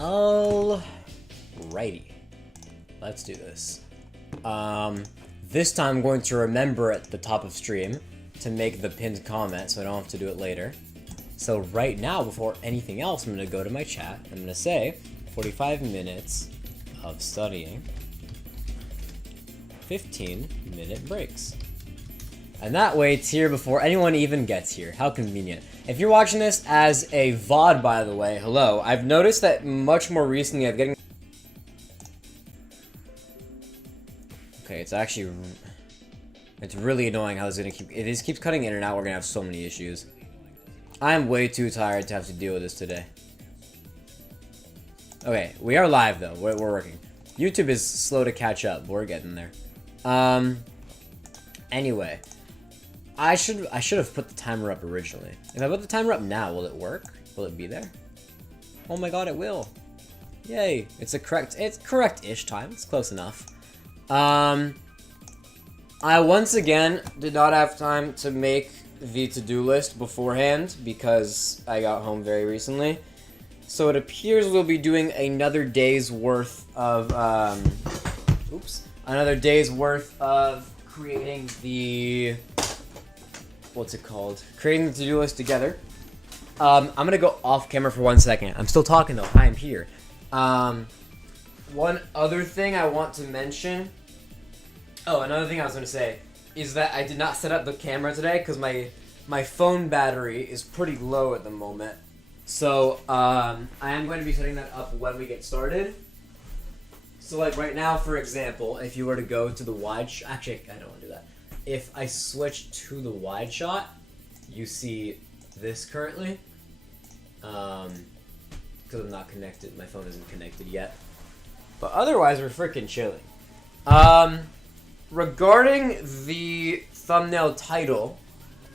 Alrighty. Let's do this. This time I'm going to remember at the top of stream to make the pinned comment so I don't have to do it later. So right now, before anything else, I'm going to go to my chat. I'm going to say 45 minutes of studying, 15-minute breaks. And that way it's here before anyone even gets here. How convenient. If you're watching this as a VOD, by the way, hello. I've noticed that much more recently I'm getting... Okay, it's actually... It's really annoying how it's gonna keep... It just keeps cutting in and out. We're gonna have so many issues. I'm way too tired to have to deal with this today. Okay, we are live though. We're working. YouTube is slow to catch up. We're getting there. Anyway. I should have put the timer up originally. If I put the timer up now, will it work? Will it be there? Oh my god, it will. Yay. It's correct-ish time. It's close enough. I once again did not have time to make the to-do list beforehand because I got home very recently. So it appears we'll be doing another day's worth of, another day's worth of creating the... What's it called? Creating the to-do list together. I'm gonna go off camera for 1 second. I'm still talking though. I'm here. One other thing I want to mention. Oh, another thing I was gonna say is that I did not set up the camera today because my phone battery is pretty low at the moment. So I am going to be setting that up when we get started. So like right now, for example, if you were to go to the wide shot, actually I don't want to do that. If I switch to the wide shot, you see this currently. Because I'm not connected, my phone isn't connected yet. But otherwise, we're freaking chilling. Regarding the thumbnail title,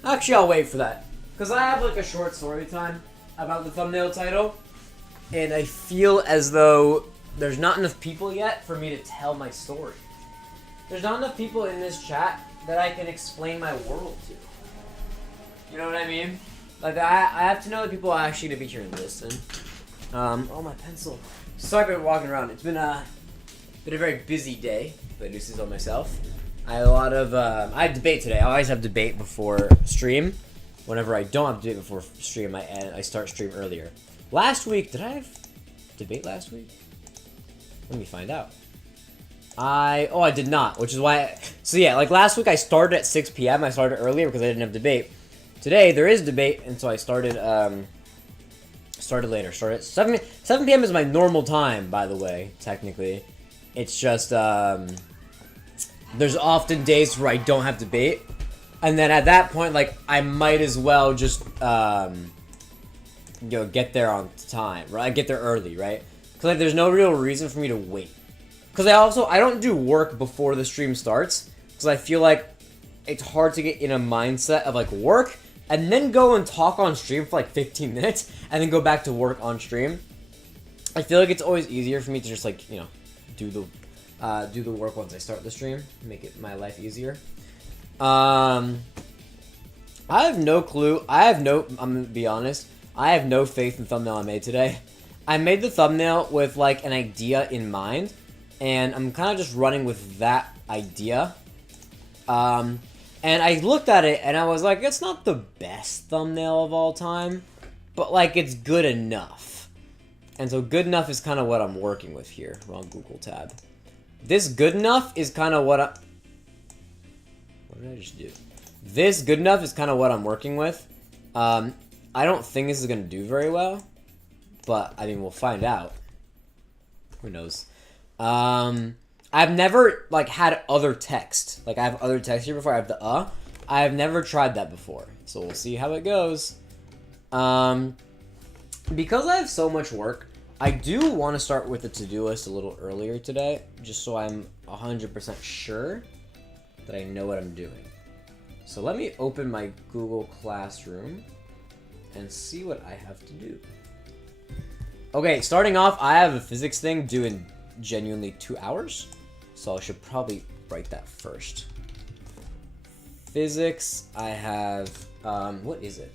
actually I'll wait for that. Because I have like a short story time about the thumbnail title. And I feel as though there's not enough people yet for me to tell my story. There's not enough people in this chat that I can explain my world to. You know what I mean? Like, I have to know that people are actually going to be here and listen. Oh, my pencil. Sorry about walking around. It's been a very busy day, but this is on myself. I had a lot of, I had debate today. I always have debate before stream. Whenever I don't have debate before stream, I start stream earlier. Last week, did I have debate last week? Let me find out. I did not, which is why, so yeah, like last week I started at 6 p.m. I started earlier because I didn't have debate. Today, there is debate, and so I started later. Started at 7 p.m. is my normal time, by the way, technically. It's just, there's often days where I don't have debate, and then at that point, like, I might as well just, get there on time, right? Get there early, right? Because, like, there's no real reason for me to wait. Because I don't do work before the stream starts, because I feel like it's hard to get in a mindset of like work, and then go and talk on stream for like 15 minutes, and then go back to work on stream. I feel like it's always easier for me to just like, you know, do the work once I start the stream, make it my life easier. I have no clue. I'm gonna be honest, I have no faith in the thumbnail I made today. I made the thumbnail with like an idea in mind, and I'm kind of just running with that idea. And I looked at it, and I was like, it's not the best thumbnail of all time, but, like, it's good enough. And so good enough is kind of what I'm working with here. Wrong Google tab. This good enough is kind of what What did I just do? This good enough is kind of what I'm working with. I don't think this is going to do very well, but, I mean, we'll find out. Who knows? I've never, like, had other text. Like, I have other text here before. I have the, I've never tried that before. So, we'll see how it goes. Because I have so much work, I do want to start with the to-do list a little earlier today. Just so I'm 100% sure that I know what I'm doing. So, let me open my Google Classroom and see what I have to do. Okay, starting off, I have a physics thing due in genuinely 2 hours, so I should probably write that first. Physics, I have, what is it?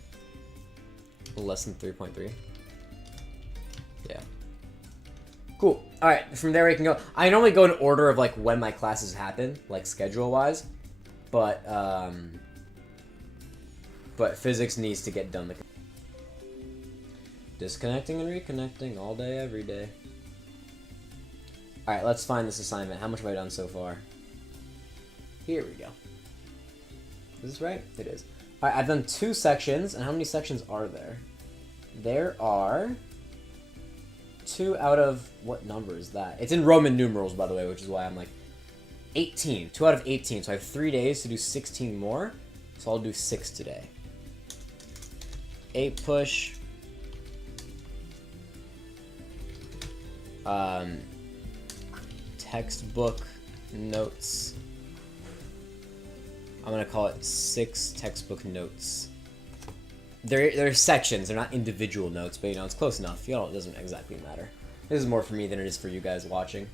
Lesson 3.3? Yeah. Cool. All right, from there we can go. I normally go in order of like when my classes happen, like schedule-wise, but physics needs to get done. Disconnecting and reconnecting all day, every day. All right, let's find this assignment. How much have I done so far? Here we go. Is this right? It is. All right, I've done 2 sections, and how many sections are there? There are 2 out of, what number is that? It's in Roman numerals, by the way, which is why I'm like 18. 2 out of 18. So I have 3 days to do 16 more. So I'll do 6 today. 8 push. Textbook notes. I'm gonna call it 6 textbook notes. They're sections, they're not individual notes, but you know, it's close enough. You know, it doesn't exactly matter. This is more for me than it is for you guys watching.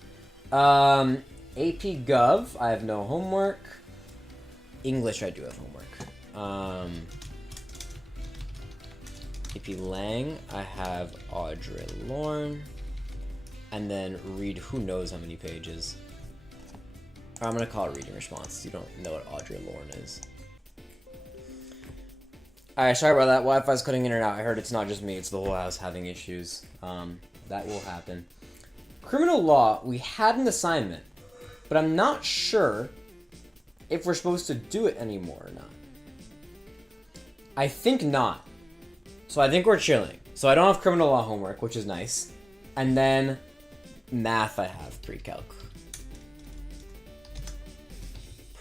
AP Gov, I have no homework. English, I do have homework. AP Lang, I have Audre Lorde. And then read who knows how many pages. I'm gonna call it reading response. You don't know what Audre Lorde is. Alright, sorry about that. Wi-Fi's cutting in and out. I heard it's not just me, it's the whole house having issues. That will happen. Criminal law, we had an assignment, but I'm not sure if we're supposed to do it anymore or not. I think not. So I think we're chilling. So I don't have criminal law homework, which is nice. And then math I have pre-calc.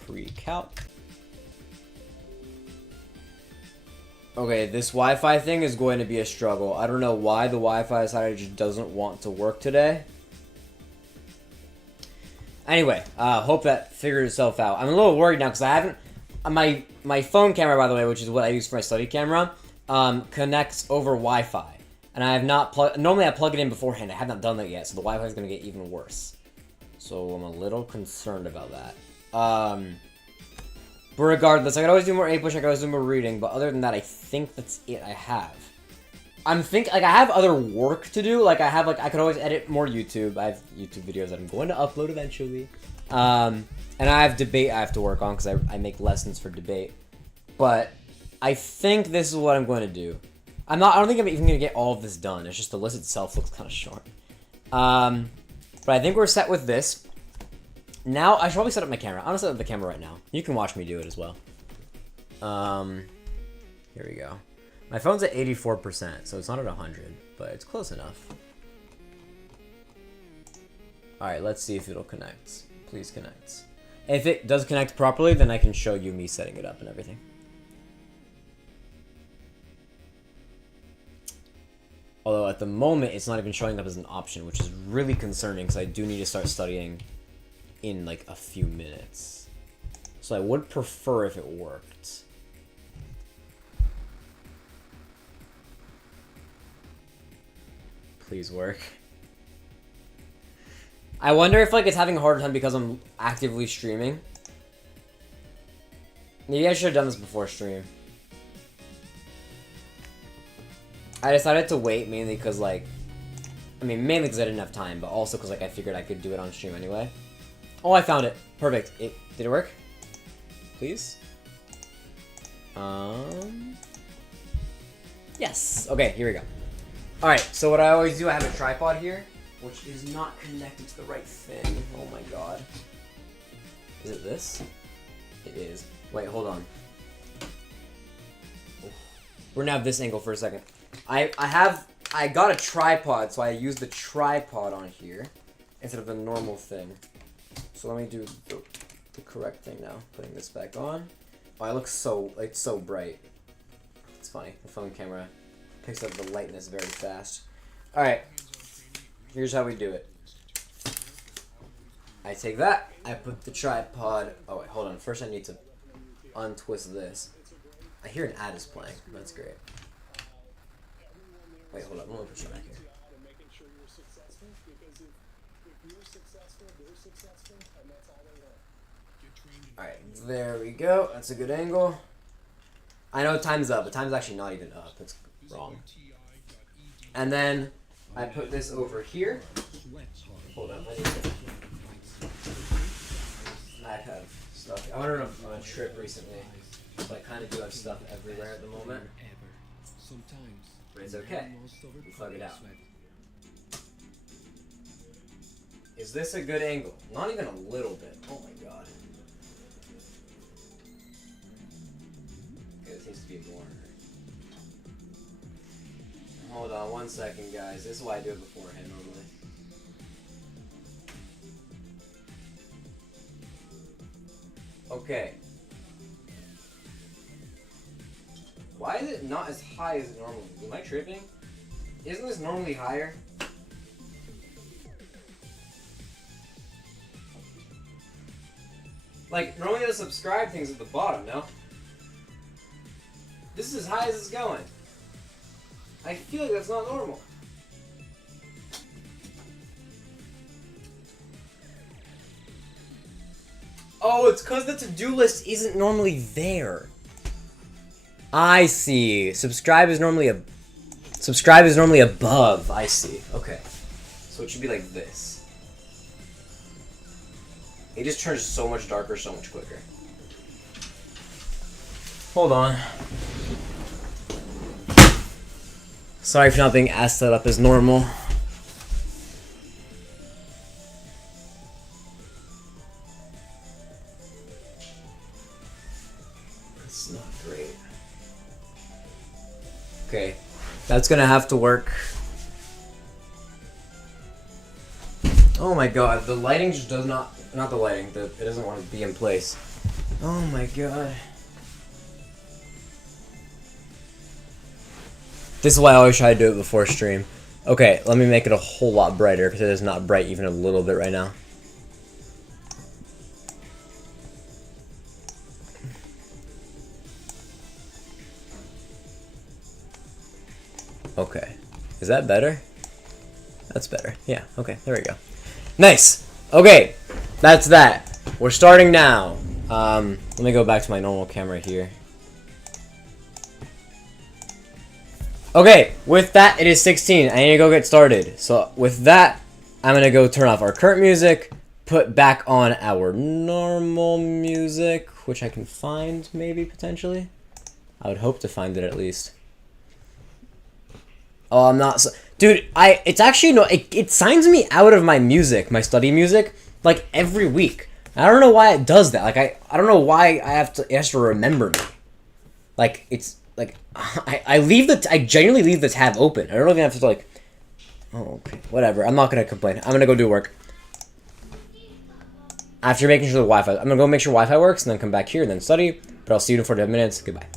Pre-calc. Okay, this Wi-Fi thing is going to be a struggle. I don't know why the Wi-Fi side just doesn't want to work today. Anyway, hope that figures itself out. I'm a little worried now because I haven't... My phone camera, by the way, which is what I use for my study camera, connects over Wi-Fi. And I have not plugged... Normally I plug it in beforehand. I have not done that yet, so the Wi-Fi is going to get even worse. So I'm a little concerned about that. But regardless, I could always do more A-push, I could always do more reading, but other than that, I think that's it I have. I have other work to do, I could always edit more YouTube. I have YouTube videos that I'm going to upload eventually. And I have debate I have to work on, because I make lessons for debate. But I think this is what I'm going to do. I don't think I'm even going to get all of this done. It's just the list itself looks kind of short. But I think we're set with this. Now, I should probably set up my camera. I'm going to set up the camera right now. You can watch me do it as well. Here we go. My phone's at 84%, so it's not at 100, but it's close enough. Alright, let's see if it'll connect. Please connect. If it does connect properly, then I can show you me setting it up and everything. Although at the moment, it's not even showing up as an option, which is really concerning, because I do need to start studying in like a few minutes. So I would prefer if it worked. Please work. I wonder if it's having a harder time because I'm actively streaming. Maybe I should have done this before stream. I decided to wait mainly because mainly because I didn't have time, but also because I figured I could do it on stream anyway. Oh, I found it. Perfect. Did it work? Please? Yes. Okay, here we go. Alright, so what I always do, I have a tripod here, which is not connected to the right thing. Oh my god. Is it this? It is. Wait, hold on. We're gonna have this angle for a second. I got a tripod, so I use the tripod on here instead of the normal thing. So let me do the correct thing now. Putting this back on. Oh, it looks it's so bright. It's funny. The phone camera picks up the lightness very fast. Alright. Here's how we do it. I take that. I put the tripod... Oh, wait. Hold on. First I need to untwist this. I hear an ad is playing. That's great. Wait, hold on. I'm going to put you back here. Alright, there we go. That's a good angle. I know time's up, but time's actually not even up. That's wrong. And then I put this over here. Hold on, I need to. I have stuff. I went on a trip recently, so I kind of do have stuff everywhere at the moment. But it's okay. We plug it out. Is this a good angle? Not even a little bit. Oh my god. Okay, this needs to be more. Hold on 1 second, guys. This is why I do it beforehand normally. Okay. Why is it not as high as it normally is? Am I tripping? Isn't this normally higher? Like, normally the subscribe thing's at the bottom, no? This is as high as it's going. I feel like that's not normal. Oh, it's because the to-do list isn't normally there. I see. Subscribe is normally above. I see. Okay. So it should be like this. It just turns so much darker so much quicker. Hold on. Sorry for not being as set up as normal. That's not great. Okay, that's gonna have to work. Oh my god, the lighting just does not the lighting, it doesn't want to be in place. Oh my god. This is why I always try to do it before stream. Okay, let me make it a whole lot brighter because it is not bright even a little bit right now. Okay, is that better? That's better. Yeah, okay, there we go. Nice! Okay, that's that. We're starting now. Let me go back to my normal camera here. Okay, with that, it is 16. I need to go get started. So with that, I'm going to go turn off our current music, put back on our normal music, which I can find, maybe, potentially. I would hope to find it at least. Oh, I'm not... Dude, it's actually... no. It signs me out of my music, my study music, like, every week. I don't know why it does that. Like, I don't know why it has to remember me. Like, it's... Like, I genuinely leave the tab open. I don't even have to, like... Oh, okay. Whatever. I'm not gonna complain. I'm gonna go do work. After making sure the Wi-Fi... I'm gonna go make sure Wi-Fi works, and then come back here, and then study. But I'll see you in 45 minutes. Goodbye.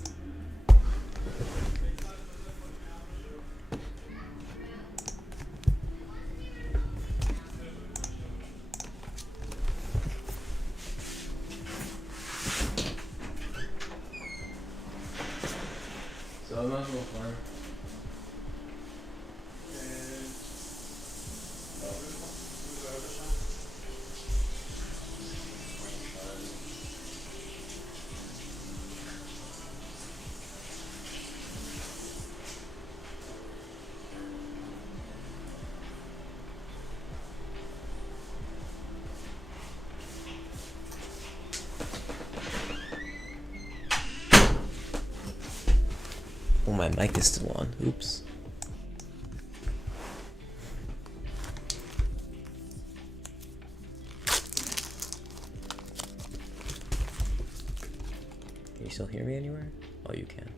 So I'm not going far. Oh, my mic is still on. Oops. Can you still hear me anywhere? Oh, you can.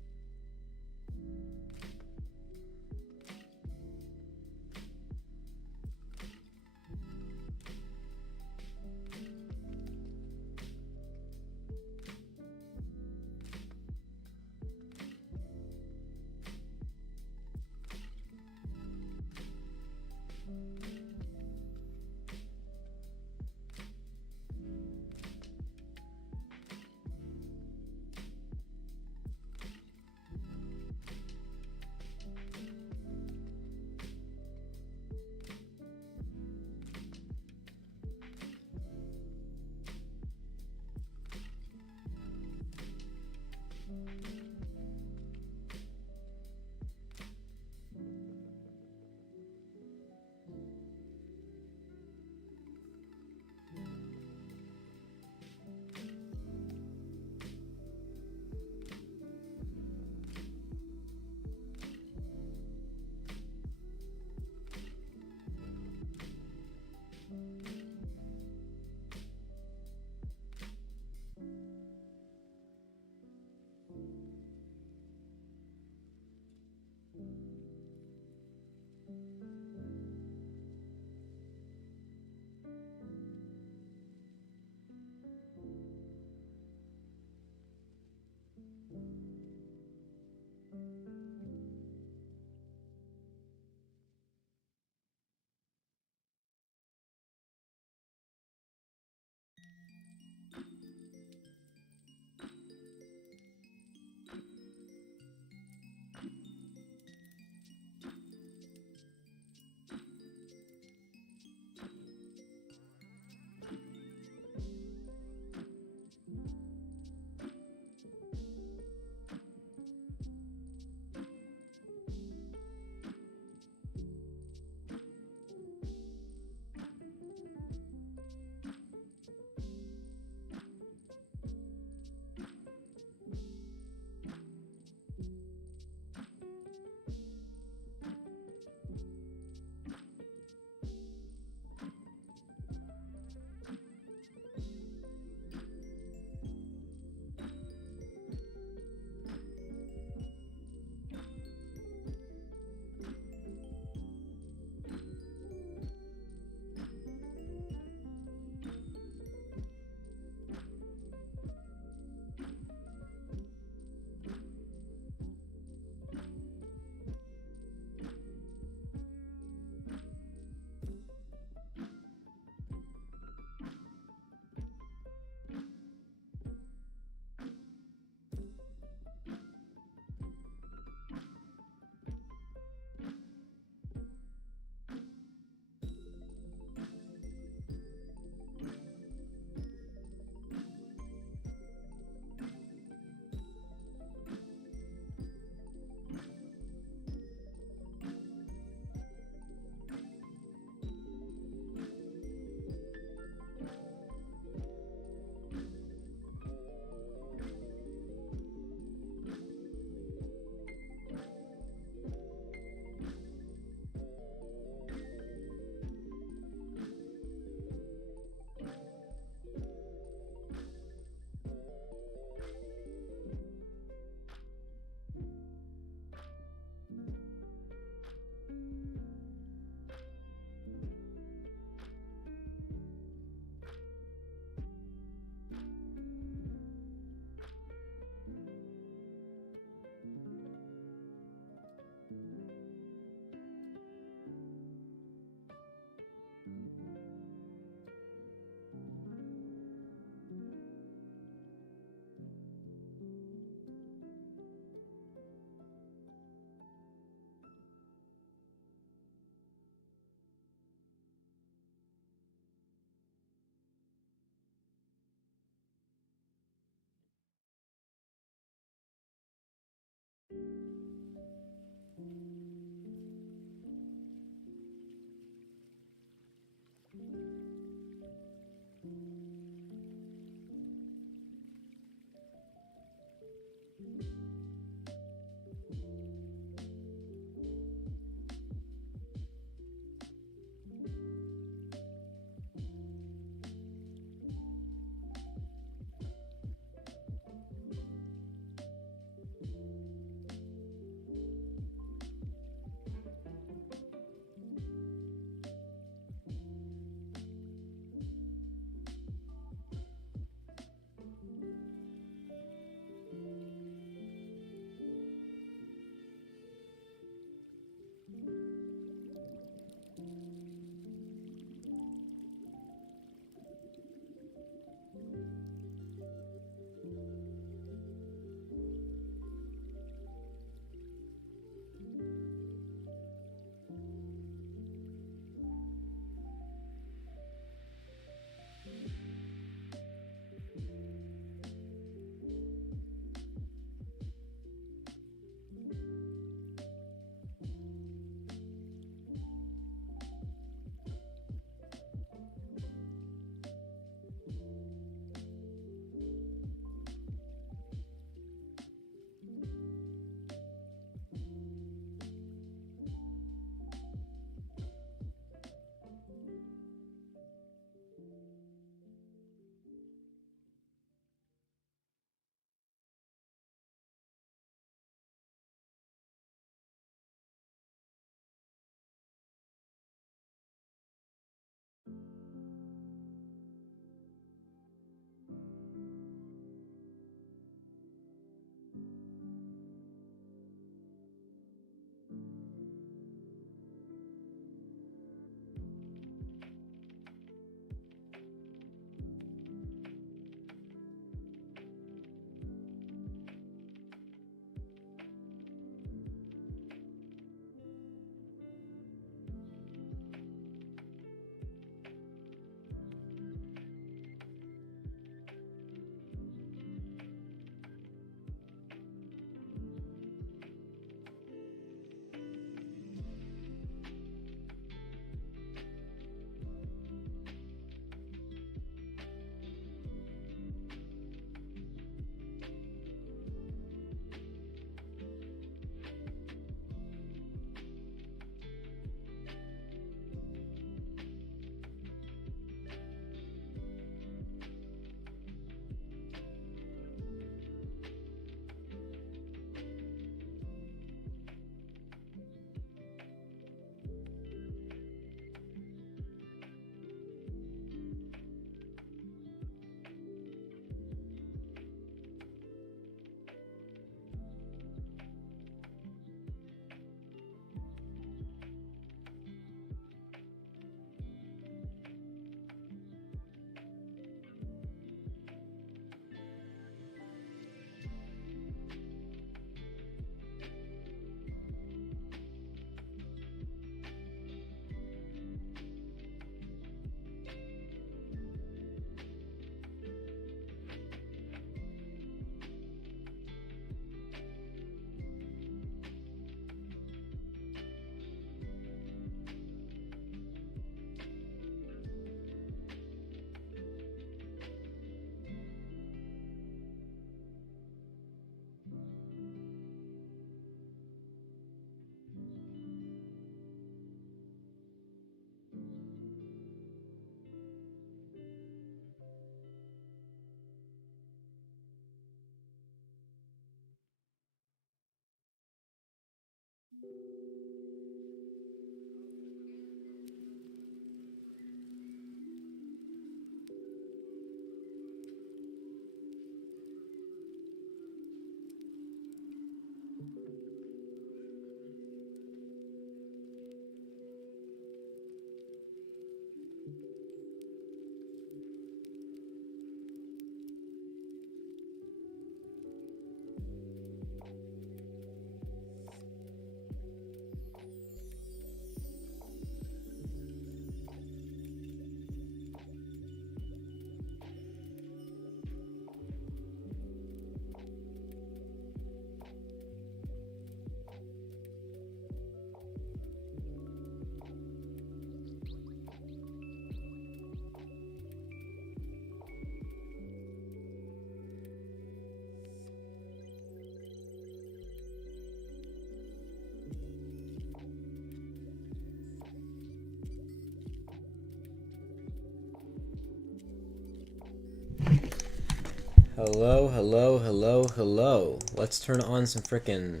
Hello, hello, hello, hello. Let's turn on some frickin'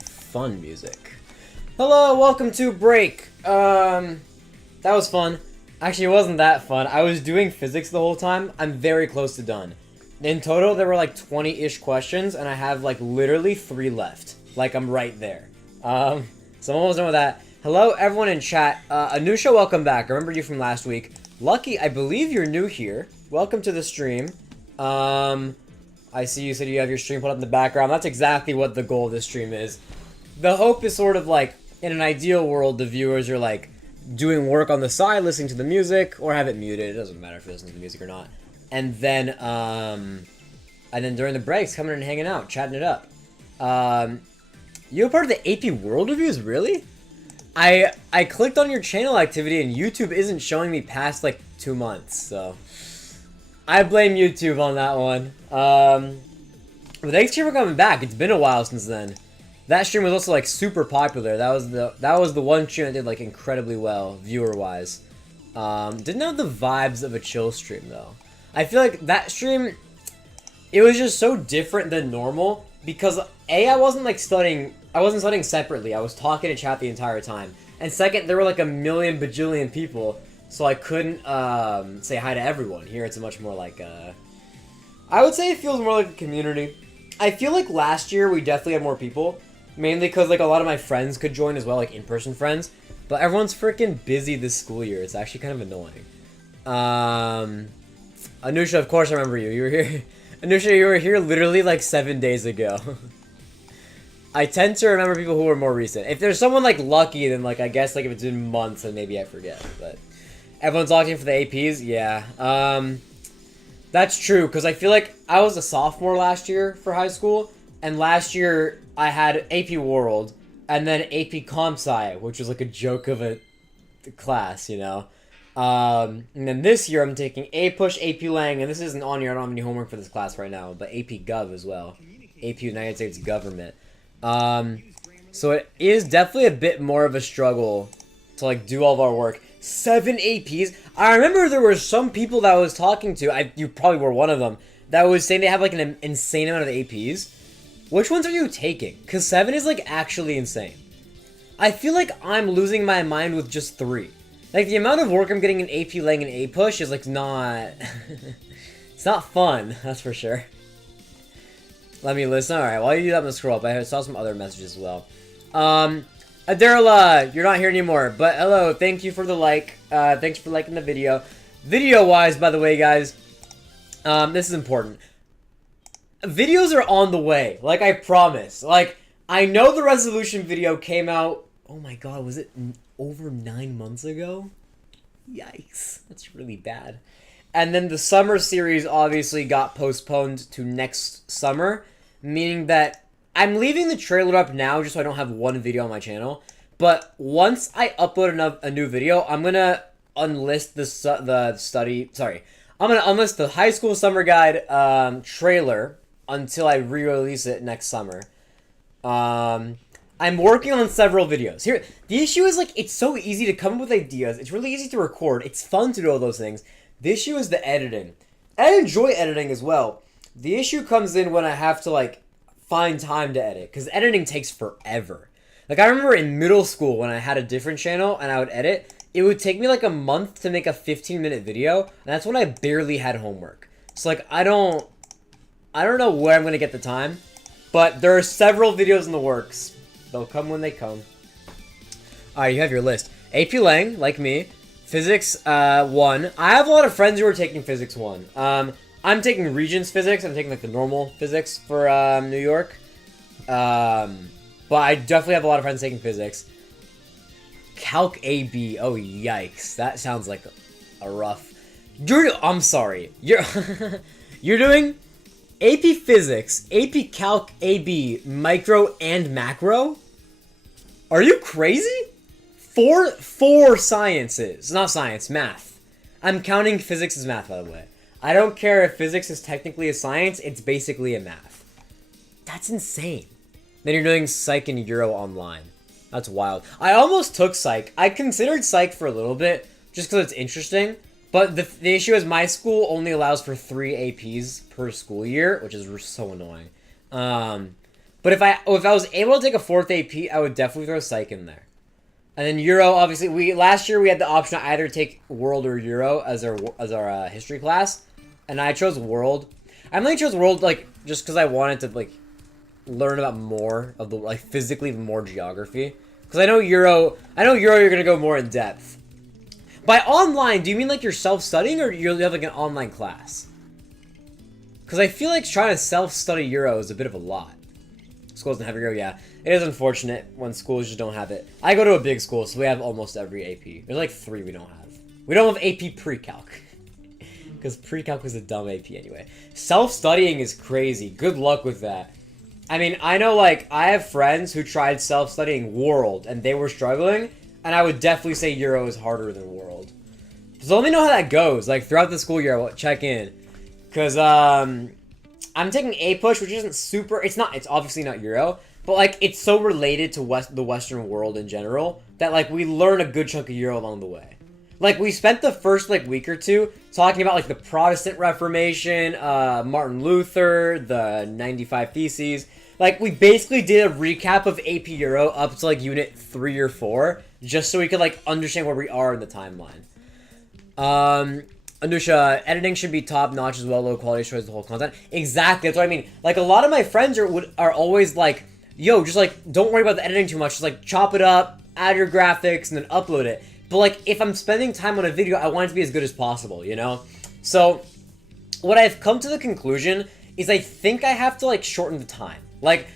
fun music. Hello, welcome to break. That was fun. Actually, it wasn't that fun. I was doing physics the whole time. I'm very close to done. In total, there were like 20-ish questions, and I have like literally 3 left. Like, I'm right there. So I'm almost done with that. Hello, everyone in chat. Anusha, welcome back. I remember you from last week. Lucky, I believe you're new here. Welcome to the stream. I see you said you have your stream put up in the background. That's exactly what the goal of this stream is. The hope is sort of like, in an ideal world, the viewers are like doing work on the side, listening to the music, or have it muted. It doesn't matter if you listen to the music or not. And then during the breaks, coming in and hanging out, chatting it up. You a part of the AP World Reviews, really? I clicked on your channel activity and YouTube isn't showing me past like 2 months, so I blame YouTube on that one. But thanks for coming back. It's been a while since then. That stream was also like super popular. That was the one stream that did like incredibly well viewer wise. Didn't have the vibes of a chill stream though. I feel like that stream, it was just so different than normal because I wasn't studying separately. I was talking to chat the entire time. And second, there were like a million bajillion people, so I couldn't say hi to everyone. Here it's much more like I would say it feels more like a community. I feel like last year we definitely had more people, mainly because like a lot of my friends could join as well, like in-person friends. But everyone's freaking busy this school year. It's actually kind of annoying. Anusha, of course I remember you. You were here. Anusha, you were here literally like 7 days ago. I tend to remember people who were more recent. If there's someone like Lucky, then like I guess like if it's been months, then maybe I forget. But everyone's locked in for the APs, yeah. That's true because I feel like I was a sophomore last year for high school, and last year I had AP World and then AP Comp Sci, which was like a joke of a class, you know. And then this year I'm taking APUSH, AP Lang, and this isn't on here. I don't have any homework for this class right now, but AP Gov as well, AP United States Government. So it is definitely a bit more of a struggle to like do all of our work. 7 APs. I remember there were some people that I was talking to. You probably were one of them that was saying they have like an insane amount of APs. Which ones are you taking? Because 7 is like actually insane. I feel like I'm losing my mind with just 3. Like the amount of work I'm getting in AP Lang and APUSH is like not. It's not fun. That's for sure. Let me listen. Alright, while you do that, I'm gonna scroll up. I saw some other messages as well. Aderla, you're not here anymore, but hello, thank you for the like. Thanks for liking the video. Video-wise, by the way, guys, this is important. Videos are on the way, like I promise. Like, I know the resolution video came out, oh my god, was it over 9 months ago? Yikes, that's really bad. And then the summer series obviously got postponed to next summer, meaning that I'm leaving the trailer up now just so I don't have one video on my channel. But once I upload a new video, I'm gonna unlist I'm gonna unlist the high school summer guide trailer until I re-release it next summer. I'm working on several videos. Here, the issue is like it's so easy to come up with ideas. It's really easy to record. It's fun to do all those things. The issue is the editing. I enjoy editing as well. The issue comes in when I have to like find time to edit, because editing takes forever. Like I remember in middle school when I had a different channel and I would edit, it would take me like a month to make a 15-minute video, and that's when I barely had homework. So like I don't know where I'm gonna get the time, but there are several videos in the works. They'll come when they come. Alright, you have your list. AP Lang, like me. Physics 1. I have a lot of friends who are taking Physics 1. I'm taking Regents Physics. I'm taking like the normal physics for New York. But I definitely have a lot of friends taking physics. Calc AB. Oh yikes! That sounds like a rough. I'm sorry. You're you're doing AP Physics, AP Calc AB, Micro and Macro. Are you crazy? Four sciences, not science, math. I'm counting physics as math, by the way. I don't care if physics is technically a science, it's basically a math. That's insane. Then you're doing psych and Euro online. That's wild. I almost took psych. I considered psych for a little bit, just because it's interesting. But the issue is my school only allows for 3 APs per school year, which is so annoying. But if I was able to take a 4th AP, I would definitely throw Psych in there. And then Euro, obviously, last year we had the option to either take World or Euro as our history class, and I chose World. I only chose World like just because I wanted to like learn about more of the like physically more geography. Because I know Euro you're gonna go more in depth. By online, do you mean like you're self-studying or you have like an online class? Because I feel like trying to self-study Euro is a bit of a lot. Schools don't have Euro, yeah. It is unfortunate when schools just don't have it. I go to a big school, so we have almost every AP. There's like 3 we don't have. We don't have AP Pre-Calc. Because Pre-Calc is a dumb AP anyway. Self-studying is crazy. Good luck with that. I mean, I know like, I have friends who tried self-studying World, and they were struggling, and I would definitely say Euro is harder than World. So let me know how that goes. Like, throughout the school year, I'll check in. Because, I'm taking APUSH, which isn't super... It's obviously not Euro, but, like, it's so related to the Western world in general that, like, we learn a good chunk of Euro along the way. Like, we spent the first, like, week or two talking about, like, the Protestant Reformation, Martin Luther, the 95 Theses. Like, we basically did a recap of AP Euro up to, like, Unit 3 or 4, just so we could, like, understand where we are in the timeline. Anusha, editing should be top-notch as well, low quality destroys the whole content. Exactly, that's what I mean. Like, a lot of my friends are always like, yo, just, like, don't worry about the editing too much. Just, like, chop it up, add your graphics, and then upload it. But, like, if I'm spending time on a video, I want it to be as good as possible, you know? So, what I've come to the conclusion is I think I have to, like, shorten the time. Like,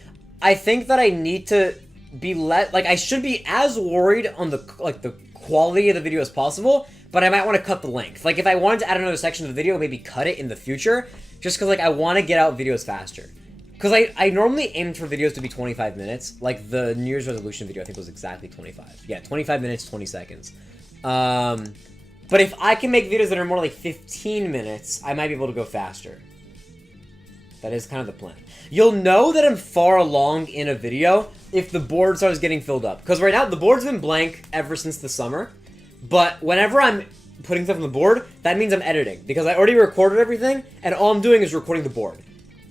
I think that I need to be I should be as worried on the quality of the video as possible, but I might want to cut the length. Like, if I wanted to add another section of the video, maybe cut it in the future, just because, like, I want to get out videos faster. Because I normally aim for videos to be 25 minutes. Like, the New Year's resolution video, I think, was exactly 25. Yeah, 25 minutes, 20 seconds. But if I can make videos that are more like 15 minutes, I might be able to go faster. That is kind of the plan. You'll know that I'm far along in a video if the board starts getting filled up. Because right now, the board's been blank ever since the summer. But whenever I'm putting stuff on the board, that means I'm editing. Because I already recorded everything, and all I'm doing is recording the board.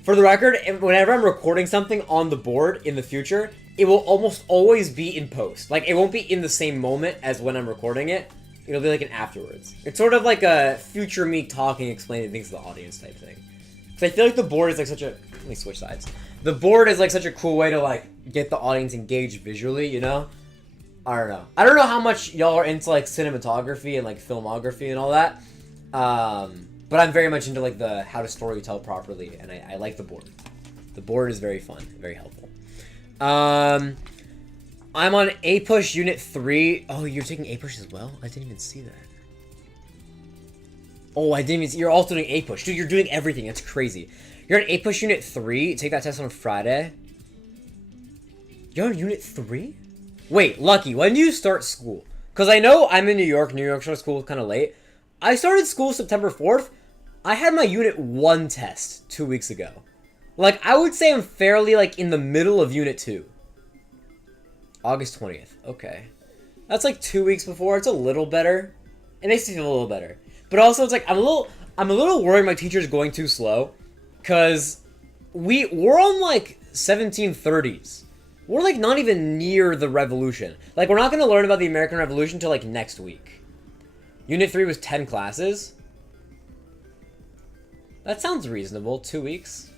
For the record, whenever I'm recording something on the board in the future, it will almost always be in post. Like, it won't be in the same moment as when I'm recording it. It'll be like an afterwards. It's sort of like a future me talking, explaining things to the audience type thing. So I feel like the board is like such a... Let me switch sides. The board is like such a cool way to like get the audience engaged visually, you know? I don't know. I don't know how much y'all are into like cinematography and like filmography and all that. But I'm very much into like the how to storytell properly, and I like the board. The board is very fun, very helpful. I'm on APUSH Unit 3. Oh, you're taking APUSH as well? I didn't even see that. Oh, I didn't even see. You're also doing APUSH. Dude, you're doing everything. That's crazy. You're on APUSH Unit 3. Take that test on Friday. You're on Unit 3? Wait, Lucky, when do you start school? Because I know I'm in New York. New York starts school kind of late. I started school September 4th. I had my Unit 1 test 2 weeks ago. Like, I would say I'm fairly, like, in the middle of Unit 2. August 20th. Okay. That's, like, 2 weeks before. It's a little better. It makes me feel a little better. But also, it's like, I'm a little worried my teacher's going too slow. Because we're on, like, 1730s. We're, like, not even near the revolution. Like, we're not going to learn about the American Revolution until, like, next week. Unit 3 was 10 classes. That sounds reasonable. 2 weeks.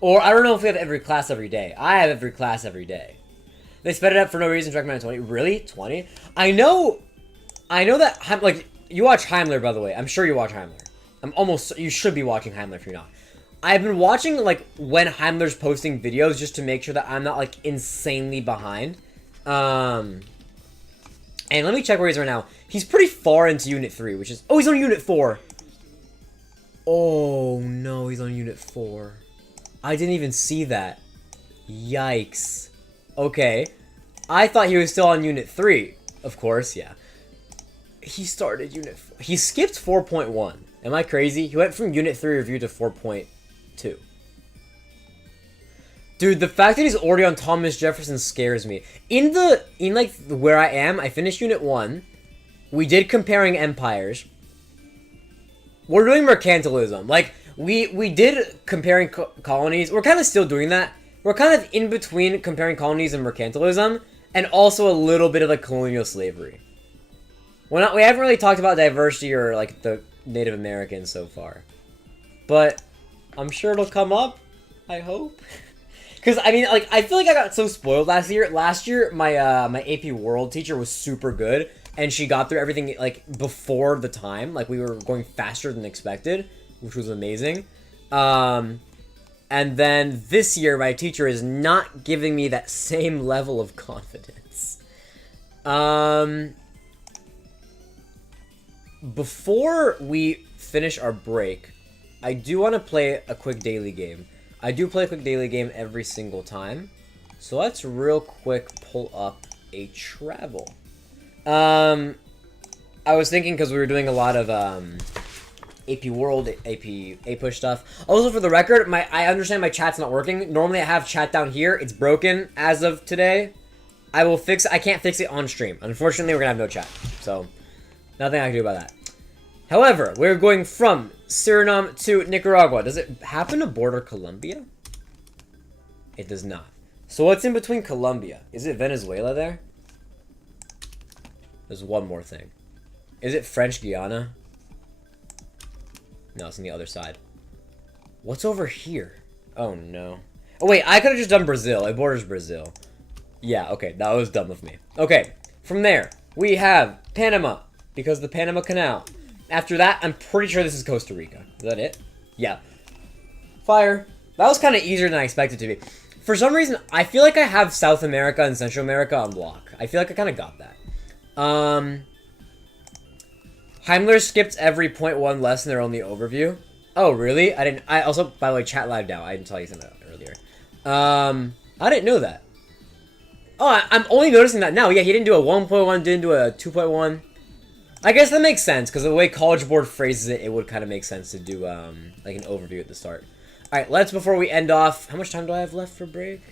Or, I don't know if we have every class every day. I have every class every day. They sped it up for no reason to recommend 20. Really? 20? I know that, like, you watch Heimler, by the way. I'm sure you watch Heimler. You should be watching Heimler if you're not. I've been watching, like, when Heimler's posting videos just to make sure that I'm not, like, insanely behind. And let me check where he is right now. He's pretty far into Unit 3, which is... Oh, he's on Unit 4. Oh, no, he's on Unit 4. I didn't even see that. Yikes. Okay. I thought he was still on Unit 3. Of course, yeah. He started Unit 4. He skipped 4.1. Am I crazy? He went from Unit 3 review to 4.2. Dude, the fact that he's already on Thomas Jefferson scares me. Where I am, I finished Unit 1. we did comparing empires. We're doing mercantilism. Like, we did comparing colonies. We're kind of still doing that. We're kind of in between comparing colonies and mercantilism, and also a little bit of like colonial slavery. We haven't really talked about diversity or like the Native Americans so far, but I'm sure it'll come up. I hope. Because I mean, like, I feel like I got so spoiled last year. Last year, my AP World teacher was super good, and she got through everything like before the time. Like, we were going faster than expected, which was amazing. And then this year, my teacher is not giving me that same level of confidence. Before we finish our break, I do want to play a quick daily game. I do play a quick daily game every single time. So let's real quick pull up a travel. I was thinking, because we were doing a lot of AP World, AP push stuff. Also, for the record, I understand my chat's not working. Normally I have chat down here. It's broken as of today. I will fix it. I can't fix it on stream. Unfortunately, we're gonna have no chat. So, nothing I can do about that. However, we're going from Suriname to Nicaragua. Does it happen to border Colombia? It does not. So what's in between Colombia? Is it Venezuela there? There's one more thing. Is it French Guiana? No, it's on the other side. What's over here? Oh, no. Oh, wait, I could have just done Brazil. It borders Brazil. Yeah, okay, that was dumb of me. Okay, from there, we have Panama, because the Panama Canal. After that, I'm pretty sure this is Costa Rica. Is that it? Yeah. Fire. That was kind of easier than I expected to be. For some reason, I feel like I have South America and Central America on block. I feel like I kind of got that. Heimler skipped every .1 lesson, their only overview. Oh, really? I also, by the way, chat live now. I didn't tell you something earlier. I didn't know that. Oh, I'm only noticing that now. Yeah, he didn't do a 1.1, didn't do a 2.1. I guess that makes sense, because the way College Board phrases it, it would kind of make sense to do, like, an overview at the start. Alright, before we end off, how much time do I have left for break?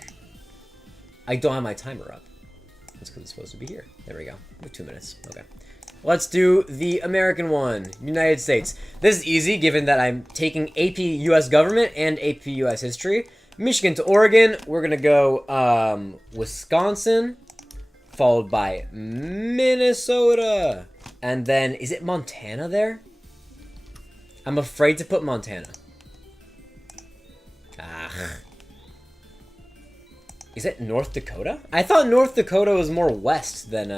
I don't have my timer up. That's because it's supposed to be here. There we go. 2 minutes. Okay. Let's do the American one. United States. This is easy, given that I'm taking AP US Government and AP US History. Michigan to Oregon. We're going to go, Wisconsin, followed by Minnesota. And then, is it Montana there? I'm afraid to put Montana. Is it North Dakota? I thought North Dakota was more west than,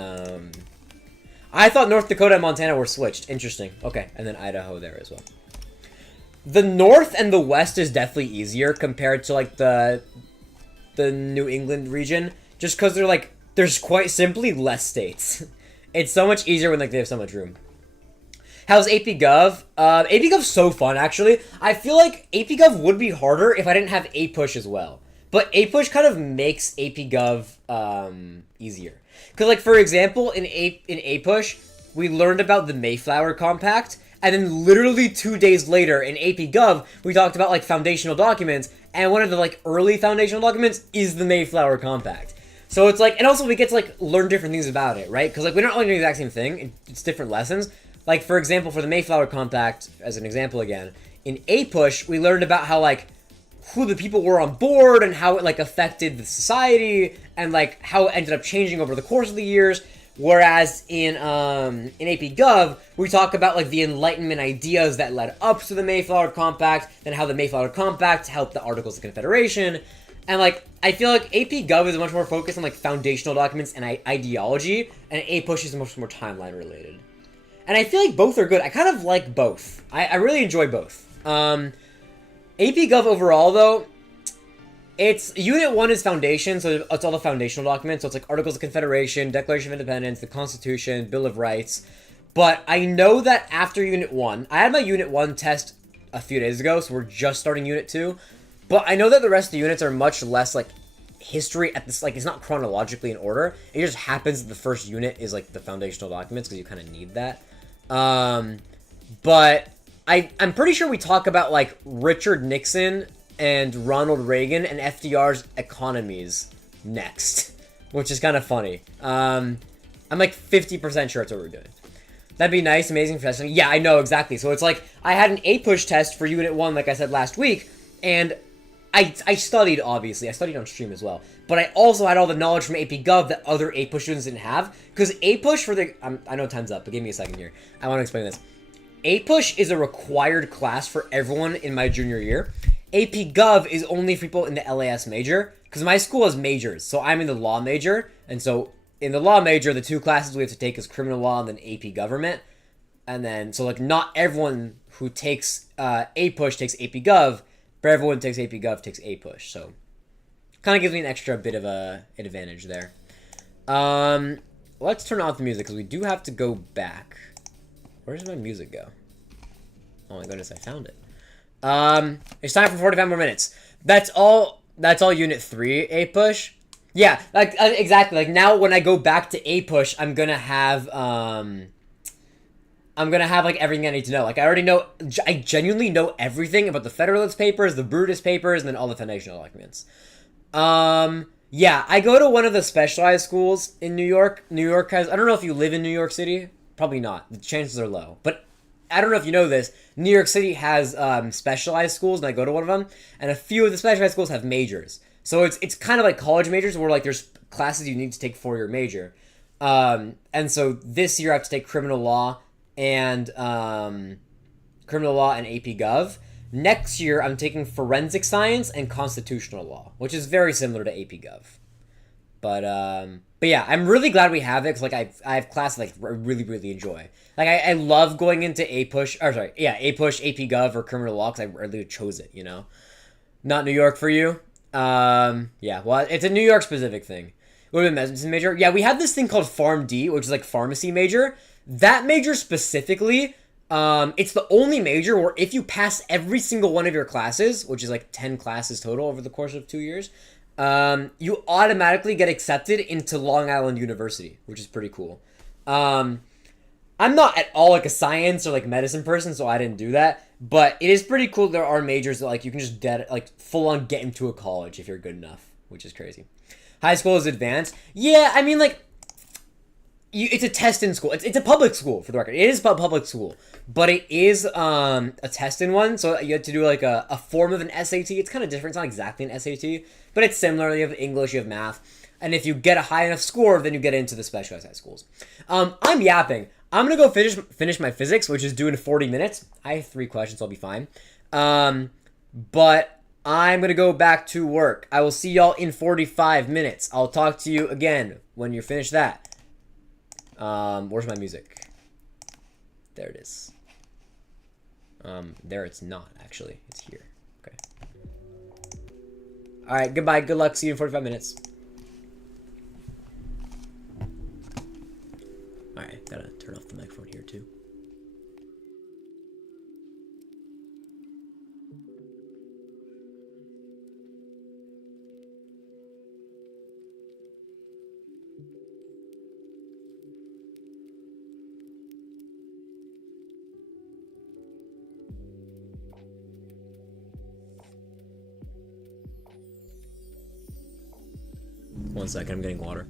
I thought North Dakota and Montana were switched. Interesting. Okay, and then Idaho there as well. The North and the West is definitely easier compared to, like, the New England region. Just because they're, like, there's quite simply less states. It's so much easier when, like, they have so much room. How's AP Gov? AP Gov's so fun, actually. I feel like AP Gov would be harder if I didn't have APUSH as well. But APUSH kind of makes AP Gov easier. Because, like, for example, in APUSH, we learned about the Mayflower Compact, and then literally 2 days later in AP Gov, we talked about, like, foundational documents, and one of the, like, early foundational documents is the Mayflower Compact. So it's like, and also we get to, like, learn different things about it, right? Because, like, we're not only doing the exact same thing, it's different lessons. Like, for example, for the Mayflower Compact, as an example again, in APUSH, we learned about how, like, who the people were on board and how it, like, affected the society and, like, how it ended up changing over the course of the years. Whereas in AP Gov, we talk about, like, the Enlightenment ideas that led up to the Mayflower Compact, and how the Mayflower Compact helped the Articles of Confederation. And, like, I feel like AP Gov is much more focused on, like, foundational documents and ideology, and APUSH is much more timeline related. And I feel like both are good. I kind of like both. I really enjoy both. AP Gov overall, though, it's Unit 1 is Foundation, so it's all the foundational documents. So it's like Articles of Confederation, Declaration of Independence, the Constitution, Bill of Rights. But I know that after Unit 1, I had my Unit 1 test a few days ago, so we're just starting Unit 2. But I know that the rest of the units are much less, like, history at this, like, it's not chronologically in order. It just happens that the first unit is, like, the foundational documents, because you kind of need that. But I'm pretty sure we talk about, like, Richard Nixon and Ronald Reagan and FDR's economies next, which is kind of funny. I'm like 50% sure that's what we're doing. That'd be nice, amazing for testing. Yeah, I know, exactly. So it's like, I had an APUSH test for Unit 1, like I said last week, and I studied, obviously. I studied on stream as well. But I also had all the knowledge from AP Gov that other APUSH students didn't have. Because APUSH for the... I know time's up, but give me a second here. I want to explain this. APUSH is a required class for everyone in my junior year. AP Gov is only for people in the LAS major. Because my school has majors. So I'm in the law major. And so in the law major, the two classes we have to take is criminal law and then AP government. And then, so like not everyone who takes APUSH takes AP Gov. But everyone who takes AP Gov takes APUSH. So kind of gives me an extra bit of an advantage there. Let's turn off the music because we do have to go back. Where does my music go? Oh my goodness, I found it. It's time for 45 more minutes. That's all Unit 3 APUSH. Yeah, like exactly. Like now when I go back to APUSH, I'm gonna have like everything I need to know. Like I already know, I genuinely know everything about the Federalist Papers, the Brutus Papers, and then all the foundational documents. Yeah, I go to one of the specialized schools in New York. New York has, I don't know if you live in New York City. Probably not. The chances are low. But I don't know if you know this. New York City has specialized schools, and I go to one of them. And a few of the specialized schools have majors. So it's kind of like college majors where like there's classes you need to take for your major. And so this year I have to take criminal law and AP Gov. Next year, I'm taking forensic science and constitutional law, which is very similar to AP Gov. But yeah, I'm really glad we have it because like I have classes like I really really enjoy. Like I love going into APUSH AP Gov or criminal law because I really chose it. You know, not New York for you. Yeah, well, it's a New York specific thing. What about medicine major? Yeah, we have this thing called PharmD, which is like pharmacy major. That major specifically. It's the only major where if you pass every single one of your classes, which is like 10 classes total over the course of 2 years, you automatically get accepted into Long Island University, which is pretty cool. I'm not at all like a science or like medicine person, so I didn't do that, but it is pretty cool. There are majors that like you can just get like full on get into a college if you're good enough, which is crazy. High school is advanced. Yeah, I mean like, it's a test in school. It's a public school, for the record. It is a public school, but it is a test in one. So you have to do like a form of an SAT. It's kind of different. It's not exactly an SAT, but it's similar. You have English, you have math, and if you get a high enough score, then you get into the specialized high schools. I'm yapping. I'm gonna go finish my physics, which is due in 40 minutes. I have 3 questions. So I'll be fine. But I'm gonna go back to work. I will see y'all in 45 minutes. I'll talk to you again when you're finished that. Where's my music? There it is. There it's not, actually. It's here. Okay. Alright, goodbye. Good luck. See you in 45 minutes. Alright, gotta turn off the microphone here, too. One second, I'm getting water.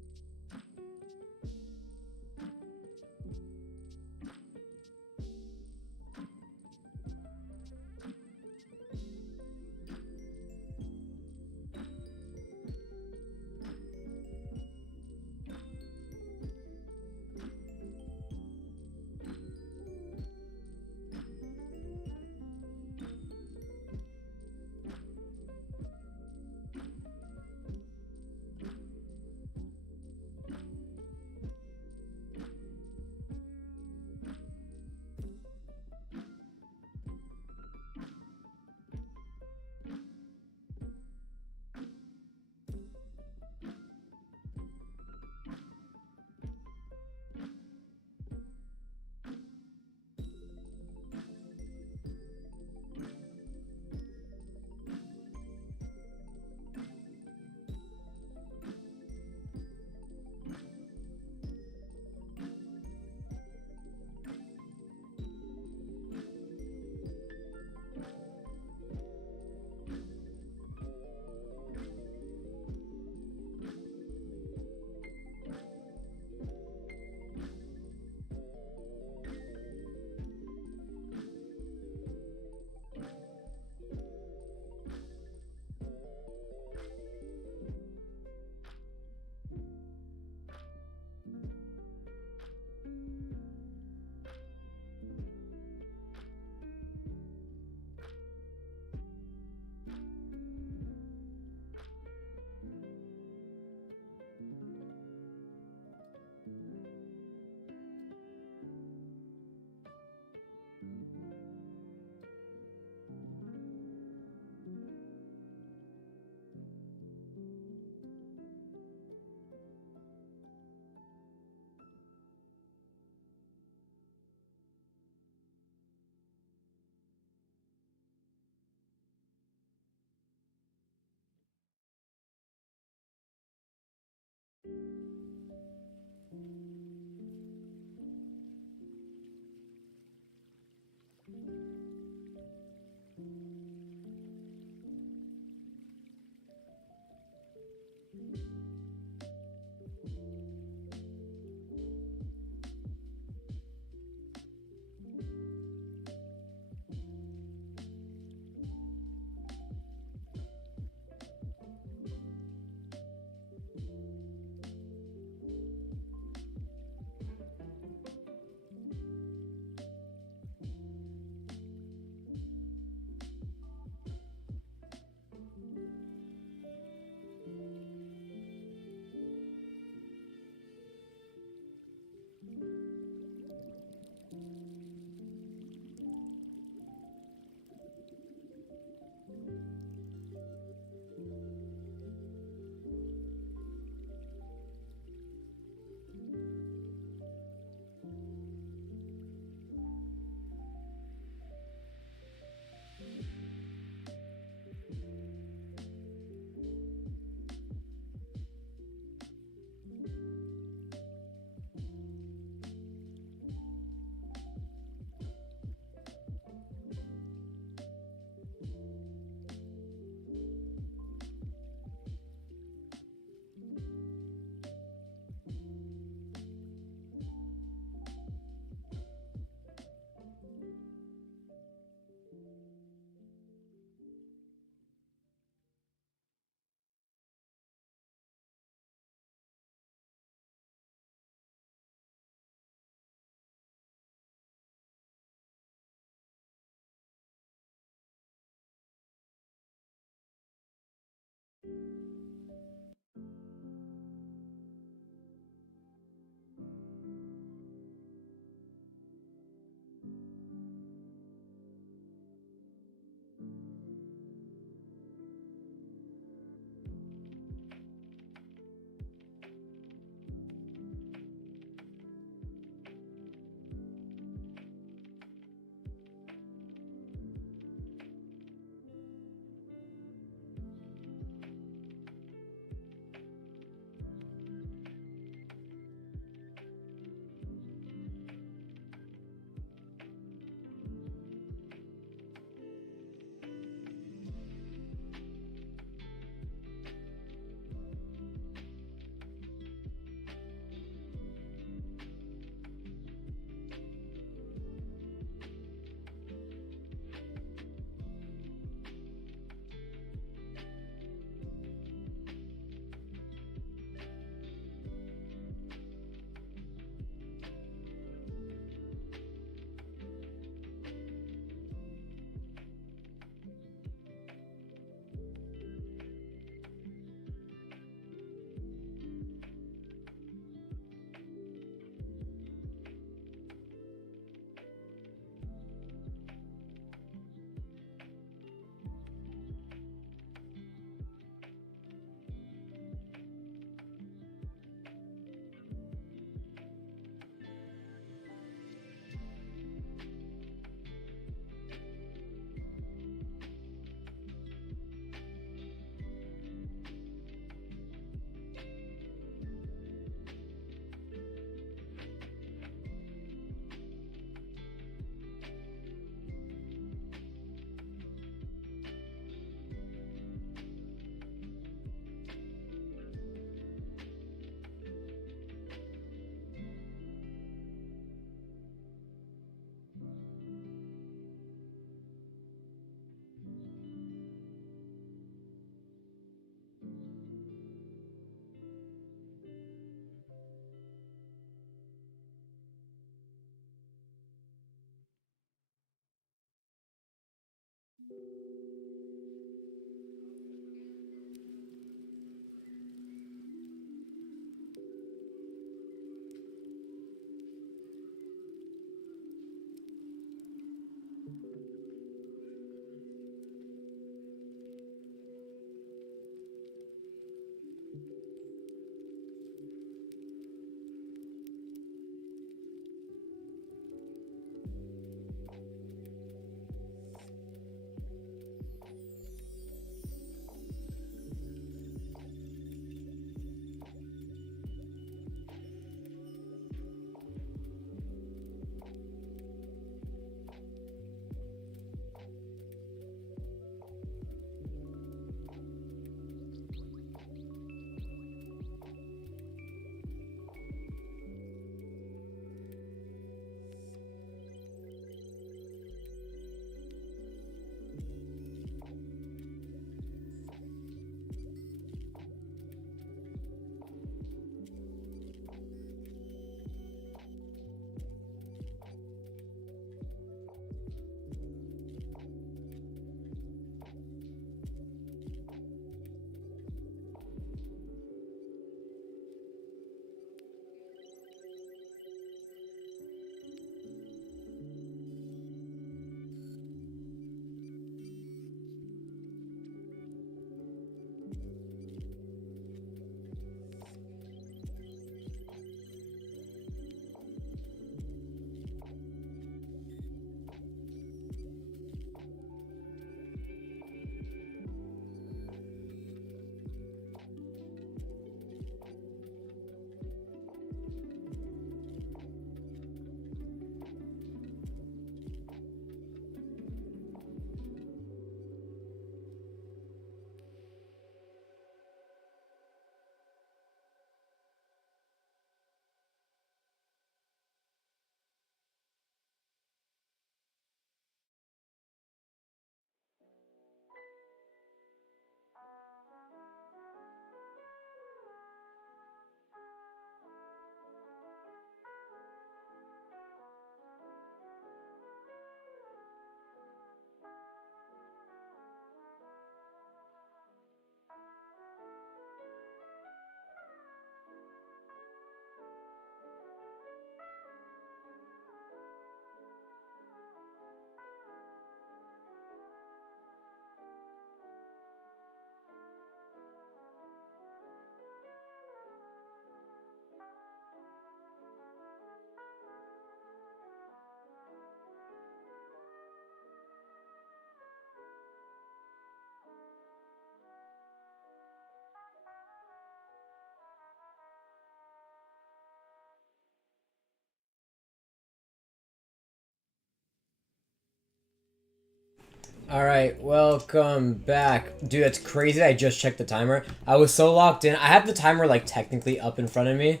Alright, welcome back. Dude, that's crazy. I just checked the timer. I was so locked in. I have the timer, like, technically up in front of me,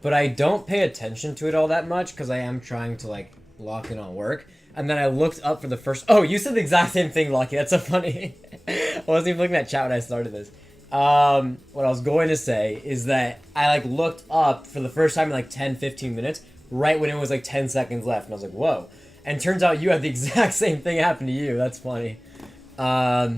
but I don't pay attention to it all that much because I am trying to, like, lock in on work. And then I looked up for the first... Oh, you said the exact same thing, Lucky. That's so funny. I wasn't even looking at chat when I started this. What I was going to say is that I, like, looked up for the first time in, like, 10-15 minutes, right when it was, like, 10 seconds left. And I was like, whoa. And turns out you had the exact same thing happen to you. That's funny. Yeah,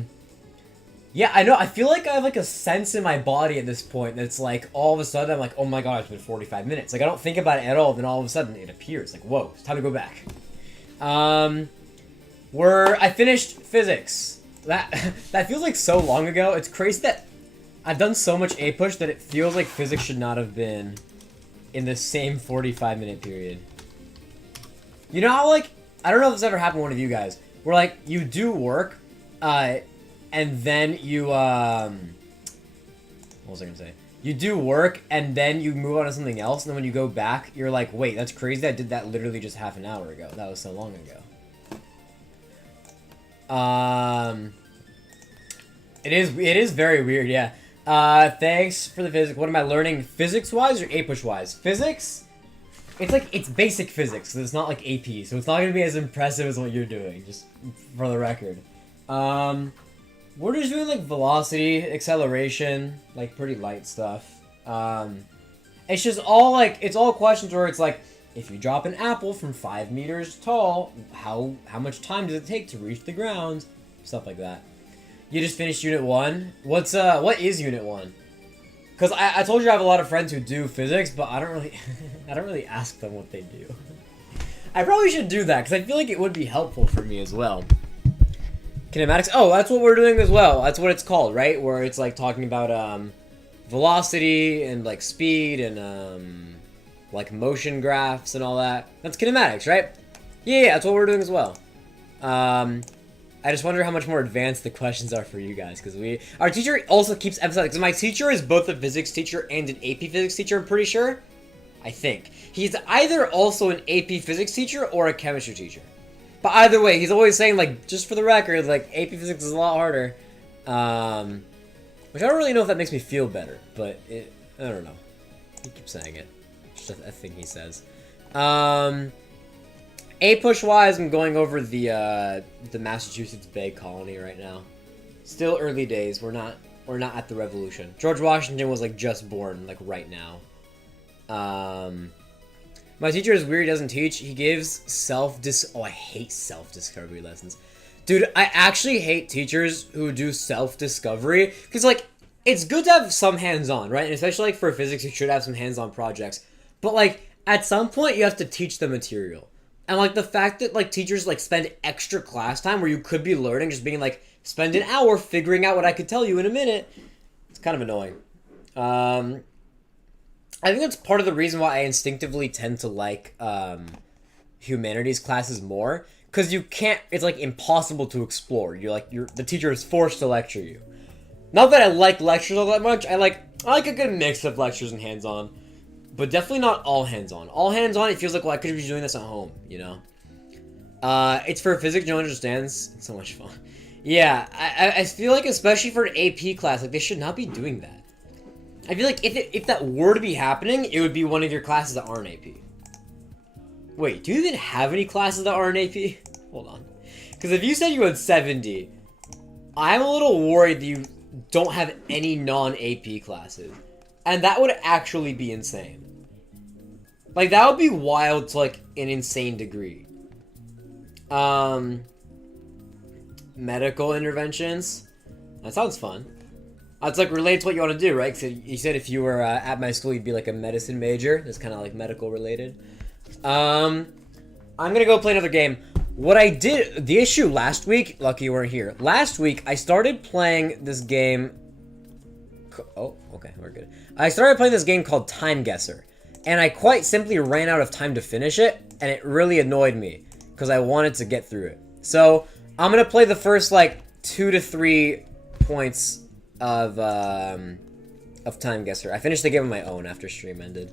I know. I feel like I have, like, a sense in my body at this point that's, like, all of a sudden I'm like, oh my god, it's been 45 minutes. Like, I don't think about it at all, then all of a sudden it appears. Like, whoa, it's time to go back. I finished physics. That feels like so long ago. It's crazy that I've done so much A-push that it feels like physics should not have been in the same 45-minute period. You know how, like, I don't know if this ever happened to one of you guys, where, like, you do work, and then you, what was I gonna say? You do work, and then you move on to something else, and then when you go back, you're like, wait, that's crazy, I did that literally just half an hour ago. That was so long ago. It is very weird, yeah. Thanks for the physics. What am I learning, physics-wise or A-push-wise? Physics? It's like, it's basic physics, so it's not like AP, so it's not gonna be as impressive as what you're doing, just for the record. We're just doing, like, velocity, acceleration, like, pretty light stuff. It's just all, like, it's all questions where it's like, if you drop an apple from 5 meters tall, how much time does it take to reach the ground? Stuff like that. You just finished Unit 1? What is Unit 1? Because I told you I have a lot of friends who do physics, but I don't really, I don't really ask them what they do. I probably should do that, because I feel like it would be helpful for me as well. Kinematics? Oh, that's what we're doing as well. That's what it's called, right? Where it's, like, talking about, velocity and, like, speed and, like, motion graphs and all that. That's kinematics, right? Yeah, that's what we're doing as well. I just wonder how much more advanced the questions are for you guys, because our teacher also keeps emphasizing, because my teacher is both a physics teacher and an AP physics teacher, I'm pretty sure. I think. He's either also an AP physics teacher or a chemistry teacher. But either way, he's always saying, like, just for the record, like, AP physics is a lot harder. Which I don't really know if that makes me feel better, but I don't know. He keeps saying it. Just a thing he says. A-push-wise, I'm going over the Massachusetts Bay Colony right now. Still early days. We're not at the Revolution. George Washington was, like, just born, like, right now. My teacher is weird. He doesn't teach. He gives Oh, I hate self-discovery lessons. Dude, I actually hate teachers who do self-discovery. Because, like, it's good to have some hands-on, right? And especially, like, for physics, you should have some hands-on projects. But, like, at some point, you have to teach the material. And, like, the fact that, like, teachers, like, spend extra class time where you could be learning, just being, like, spend an hour figuring out what I could tell you in a minute, it's kind of annoying. I think that's part of the reason why I instinctively tend to like, humanities classes more. Because you can't, it's, like, impossible to explore. The teacher is forced to lecture you. Not that I like lectures all that much. I like a good mix of lectures and hands-on. But definitely not all hands-on. All hands-on, it feels like, well, I could be doing this at home, you know? It's for physics no one understands. It's so much fun. Yeah, I feel like, especially for an AP class, like, they should not be doing that. I feel like if that were to be happening, it would be one of your classes that aren't AP. Wait, do you even have any classes that aren't AP? Hold on. Because if you said you had 70, I'm a little worried that you don't have any non-AP classes. And that would actually be insane. Like, that would be wild to, like, an insane degree. Medical interventions. That sounds fun. It's, like, related to what you want to do, right? Because you said if you were at my school, you'd be, like, a medicine major. That's kind of, like, medical related. I'm gonna go play another game. What I did... The issue last week... Lucky you weren't here. Last week, I started playing this game... Oh, okay, we're good. I started playing this game called Time Guesser. And I quite simply ran out of time to finish it. And it really annoyed me. Because I wanted to get through it. So, I'm gonna play the first, like, 2 to 3 points of Time Guesser. I finished the game on my own after stream ended.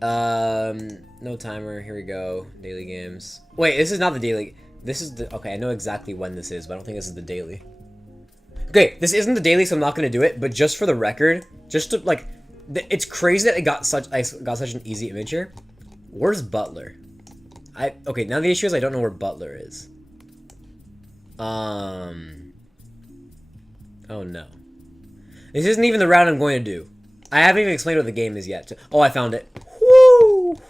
No timer. Here we go. Daily games. Wait, this is not the daily... This is the... Okay, I know exactly when this is, but I don't think this is the daily. Okay, this isn't the daily, so I'm not going to do it, but just for the record, just to, like... It's crazy that I got such an easy image here. Where's Butler? Okay, now the issue is I don't know where Butler is. Oh no. This isn't even the route I'm going to do. I haven't even explained what the game is yet. Oh, I found it. Woo!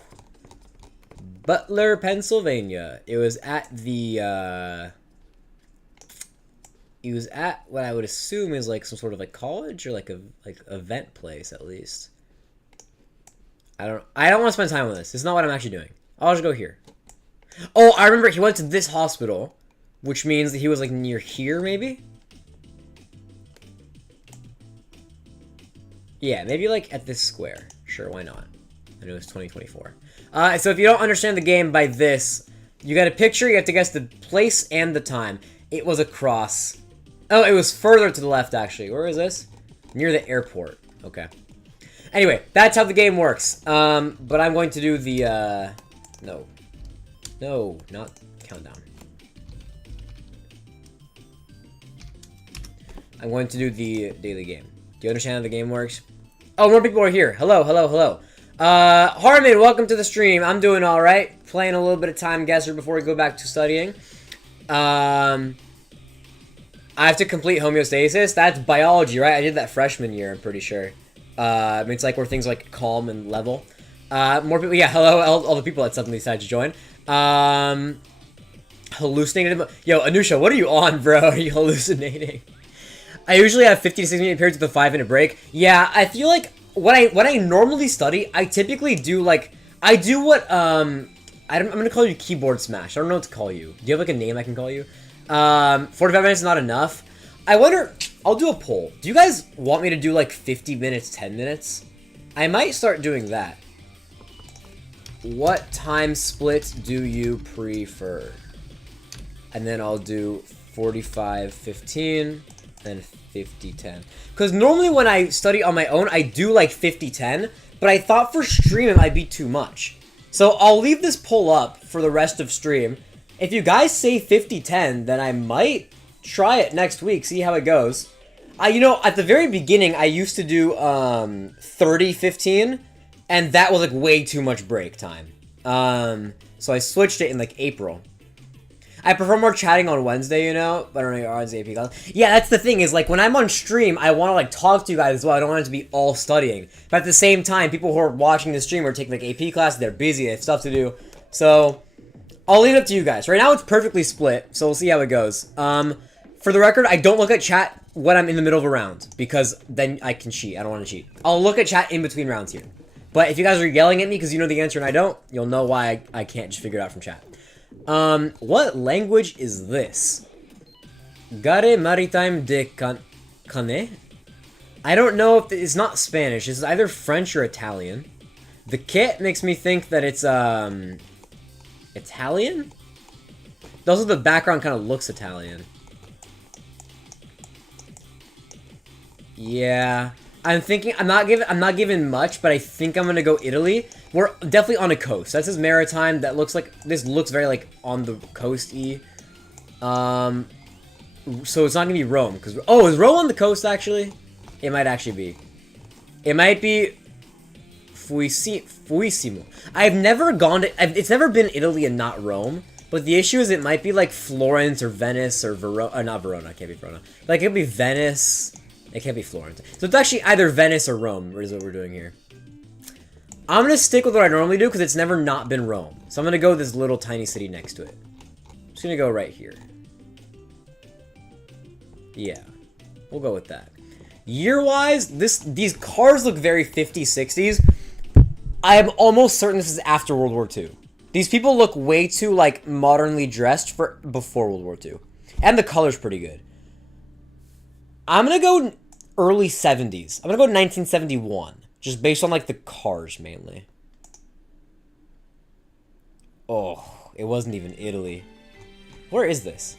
Butler, Pennsylvania. It was at the, It was at what I would assume is like some sort of like college or like a event place at least. I don't want to spend time on this. This is not what I'm actually doing. I'll just go here. Oh, I remember he went to this hospital, which means that he was like near here maybe? Yeah, maybe like at this square. Sure, why not? I know it's 2024. So if you don't understand the game by this, you got a picture, you have to guess the place and the time. It was across. Oh, it was further to the left, actually. Where is this? Near the airport. Okay. Anyway, that's how the game works. But I'm going to do the, No. No, not countdown. I'm going to do the daily game. Do you understand how the game works? Oh, more people are here. Hello, hello, hello. Harmon, welcome to the stream. I'm doing alright. Playing a little bit of Time Guesser before we go back to studying. I have to complete homeostasis. That's biology, right? I did that freshman year, I'm pretty sure. I mean, it's like where things like calm and level. More people. Yeah, hello, all the people that suddenly decided to join. Hallucinated. Yo, Anusha, what are you on, bro? Are you hallucinating? I usually have 50 to 60 minute periods with a 5-minute break. Yeah, I feel like when I normally study, I typically do like I do what I'm gonna call you keyboard smash. I don't know what to call you. Do you have like a name I can call you? 45 minutes is not enough. I wonder. I'll do a poll. Do you guys want me to do like 50 minutes, 10 minutes? I might start doing that. What time split do you prefer? And then I'll do 45-15 and 50-10. Because normally when I study on my own, I do like 50-10. But I thought for stream it might be too much. So I'll leave this poll up for the rest of stream. If you guys say 50-10, then I might try it next week, see how it goes. You know, at the very beginning, I used to do 30-15. And that was like way too much break time. So I switched it in like April. I prefer more chatting on Wednesday, you know, but I don't know your odds AP class. Yeah, that's the thing is like when I'm on stream, I want to like talk to you guys as well. I don't want it to be all studying. But at the same time, people who are watching the stream are taking like AP class, they're busy, they have stuff to do. So I'll leave it up to you guys. Right now it's perfectly split, so we'll see how it goes. For the record, I don't look at chat when I'm in the middle of a round because then I can cheat. I don't want to cheat. I'll look at chat in between rounds here. But if you guys are yelling at me because you know the answer and I don't, you'll know why I can't just figure it out from chat. What language is this? Gare Maritime de Cane? I don't know if it's not Spanish. It's either French or Italian. The kit makes me think that it's, Italian? Also, the background kind of looks Italian. Yeah. I'm thinking, I'm not giving much, but I think I'm gonna go Italy. We're definitely on a coast. That says maritime. That looks like, this looks very like on the coast-y. So it's not gonna be Rome, because, oh, is Rome on the coast actually? It might actually be. It might be Fuissimo. I've never gone to, it's never been Italy and not Rome. But the issue is it might be like Florence or Venice or Verona, not Verona, it can't be Verona. Like it could be Venice. It can't be Florence. So it's actually either Venice or Rome, is what we're doing here. I'm going to stick with what I normally do because it's never not been Rome. So I'm going to go this little tiny city next to it. I'm just going to go right here. Yeah. We'll go with that. Year-wise, these cars look very 50s, 60s. I am almost certain this is after World War II. These people look way too, like, modernly dressed for before World War II. And the color's pretty good. I'm going to go early 70s. I'm going to go 1971. Just based on, like, the cars, mainly. Oh, it wasn't even Italy. Where is this?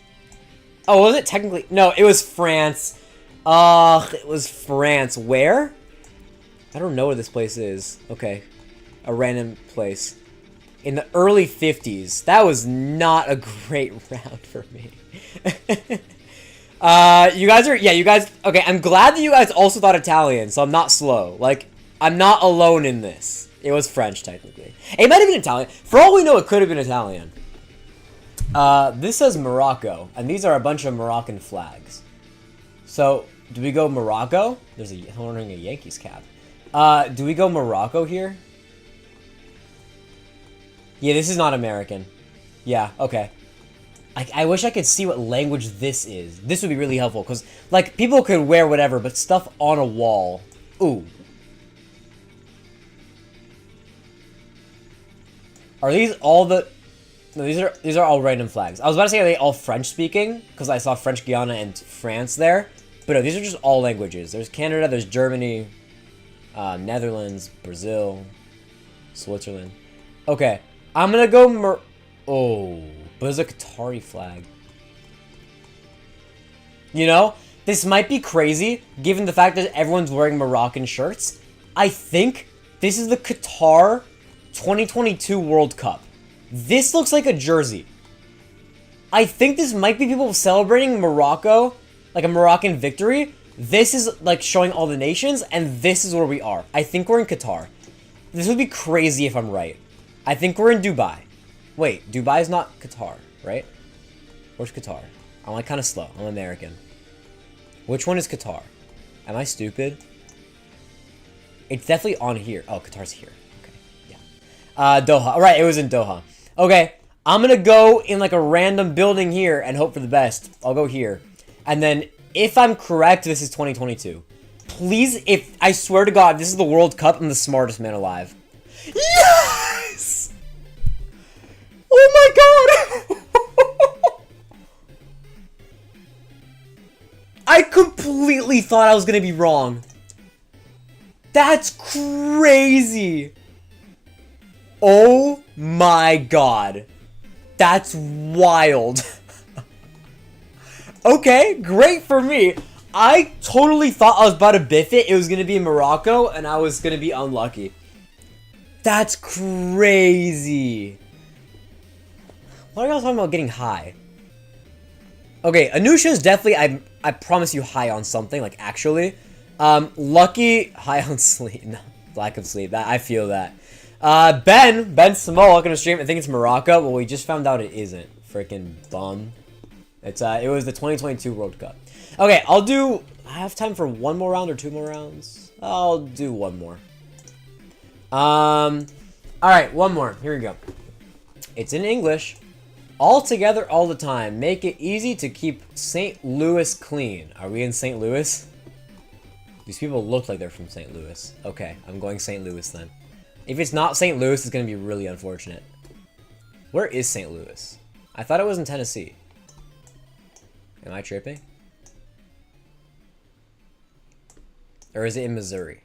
Oh, was it technically? No, it was France. It was France. Where? I don't know where this place is. Okay. A random place. in the early 50s. That was not a great round for me. You guys are, yeah, you guys, okay, I'm glad that you guys also thought Italian, so I'm not slow. Like, I'm not alone in this. It was French, technically. It might have been Italian. For all we know, it could have been Italian. This says Morocco, and these are a bunch of Moroccan flags. So, do we go Morocco? There's a, I'm wearing a Yankees cap. Do we go Morocco here? Yeah, this is not American. Yeah, okay. I wish I could see what language this is. This would be really helpful, because, like, people could wear whatever, but stuff on a wall. Ooh. Are these all the... No, these are all random flags. I was about to say, are they all French-speaking? Because I saw French Guiana and France there. But no, these are just all languages. There's Canada, there's Germany, Netherlands, Brazil, Switzerland. Okay, I'm gonna go oh, but there's a Qatari flag. You know, this might be crazy, given the fact that everyone's wearing Moroccan shirts. I think this is the Qatar 2022 World Cup. This looks like a jersey. I think this might be people celebrating Morocco, like a Moroccan victory. This is like showing all the nations, and this is where we are. I think we're in Qatar. This would be crazy if I'm right. I think we're in Dubai. Wait, Dubai is not Qatar, right? Where's Qatar? I'm like kind of slow. I'm American. Which one is Qatar? Am I stupid? It's definitely on here. Oh, Qatar's here. Okay, yeah. Doha. All right, it was in Doha. Okay, I'm gonna go in like a random building here and hope for the best. I'll go here. And then, if I'm correct, this is 2022. Please, if I swear to God, this is the World Cup, I'm the smartest man alive. Yes! Oh my God! I completely thought I was gonna be wrong. That's crazy. Oh my God. That's wild. Okay, great for me. I totally thought I was about to biff it. It was going to be in Morocco, and I was going to be unlucky. That's crazy. Why are y'all talking about getting high? Okay, Anusha is definitely, I promise you, high on something, like, actually. Lucky, high on sleep. No, lack of sleep. I feel that. Ben Small, welcome to stream. I think it's Morocco. Well, we just found out it isn't. Freaking bum. It was the 2022 World Cup. Okay, I have time for one more round or two more rounds? I'll do one more. Alright, one more. Here we go. It's in English. All together, all the time. Make it easy to keep St. Louis clean. Are we in St. Louis? These people look like they're from St. Louis. Okay, I'm going St. Louis then. If it's not St. Louis, it's going to be really unfortunate. Where is St. Louis? I thought it was in Tennessee. Am I tripping? Or is it in Missouri?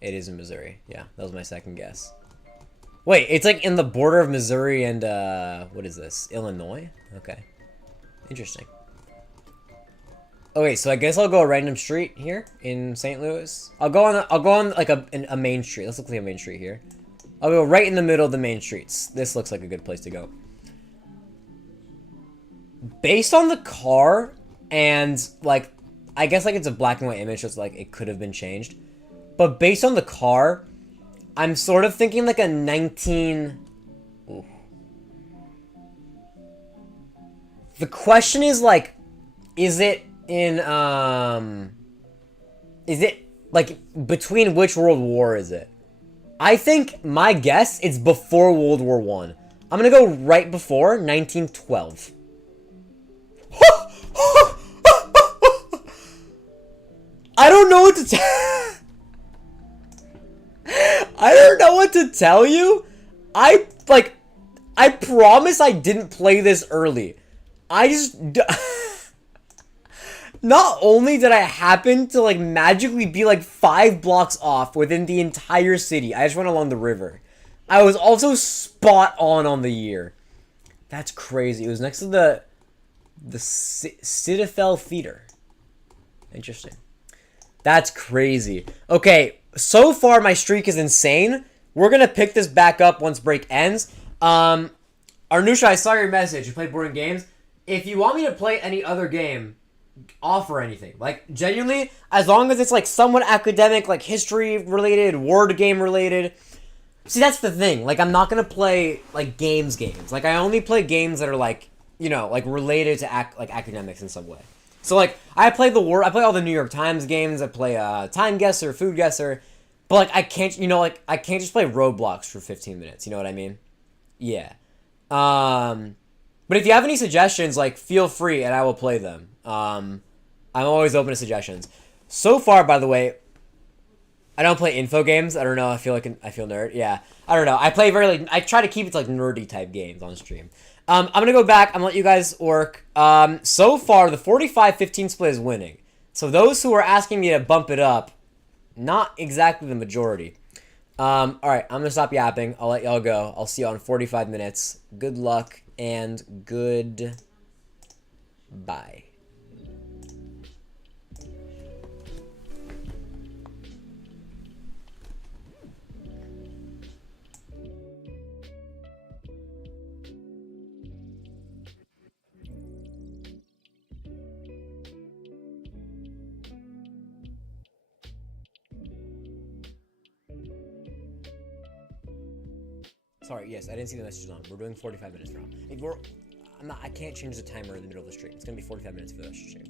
It is in Missouri. Yeah, that was my second guess. Wait, it's like in the border of Missouri and, what is this? Illinois? Okay. Interesting. Okay, so I guess I'll go a random street here in St. Louis. I'll go on like a main street. Let's look like a main street here. I'll go right in the middle of the main streets. This looks like a good place to go. Based on the car and like, I guess like it's a black and white image, so it's like it could have been changed. But based on the car, I'm sort of thinking like a 19... Ooh. The question is like, is it in, is it like between which World War is it? I think my guess it's before World War I. I'm gonna go right before 1912. I don't know what to tell. I don't know what to tell you. I promise I didn't play this early. I just not only did I happen to like magically be like 5 blocks off within the entire city. I just went along the river. I was also spot on the year. That's crazy. It was next to the Citadel Theater. Interesting. That's crazy. Okay, so far my streak is insane, we're gonna pick this back up once break ends. Arnusha, I saw your message. You play boring games. If you want me to play any other game, offer anything. Like, genuinely, as long as it's, like, somewhat academic, like, history-related, word game-related. See, that's the thing. Like, I'm not gonna play, like, games. Like, I only play games that are, like, you know, like, related to, academics in some way. So, like, I play all the New York Times games. I play, Time Guesser, Food Guesser. But, like, I can't, you know, like, I can't just play Roblox for 15 minutes. You know what I mean? Yeah. But if you have any suggestions, like, feel free and I will play them. I'm always open to suggestions. So far, by the way, I don't play info games. I don't know. I feel nerd. Yeah. I don't know. I play I try to keep it to, like, nerdy type games on stream. I'm going to go back. I'm going to let you guys work. So far, the 45-15 split is winning. So those who are asking me to bump it up, not exactly the majority. All right, I'm going to stop yapping. I'll let y'all go. I'll see you on 45 minutes. Good luck and good bye. Sorry, yes, I didn't see the messages on. We're doing 45 minutes from now. I can't change the timer in the middle of the stream. It's gonna be 45 minutes for the stream.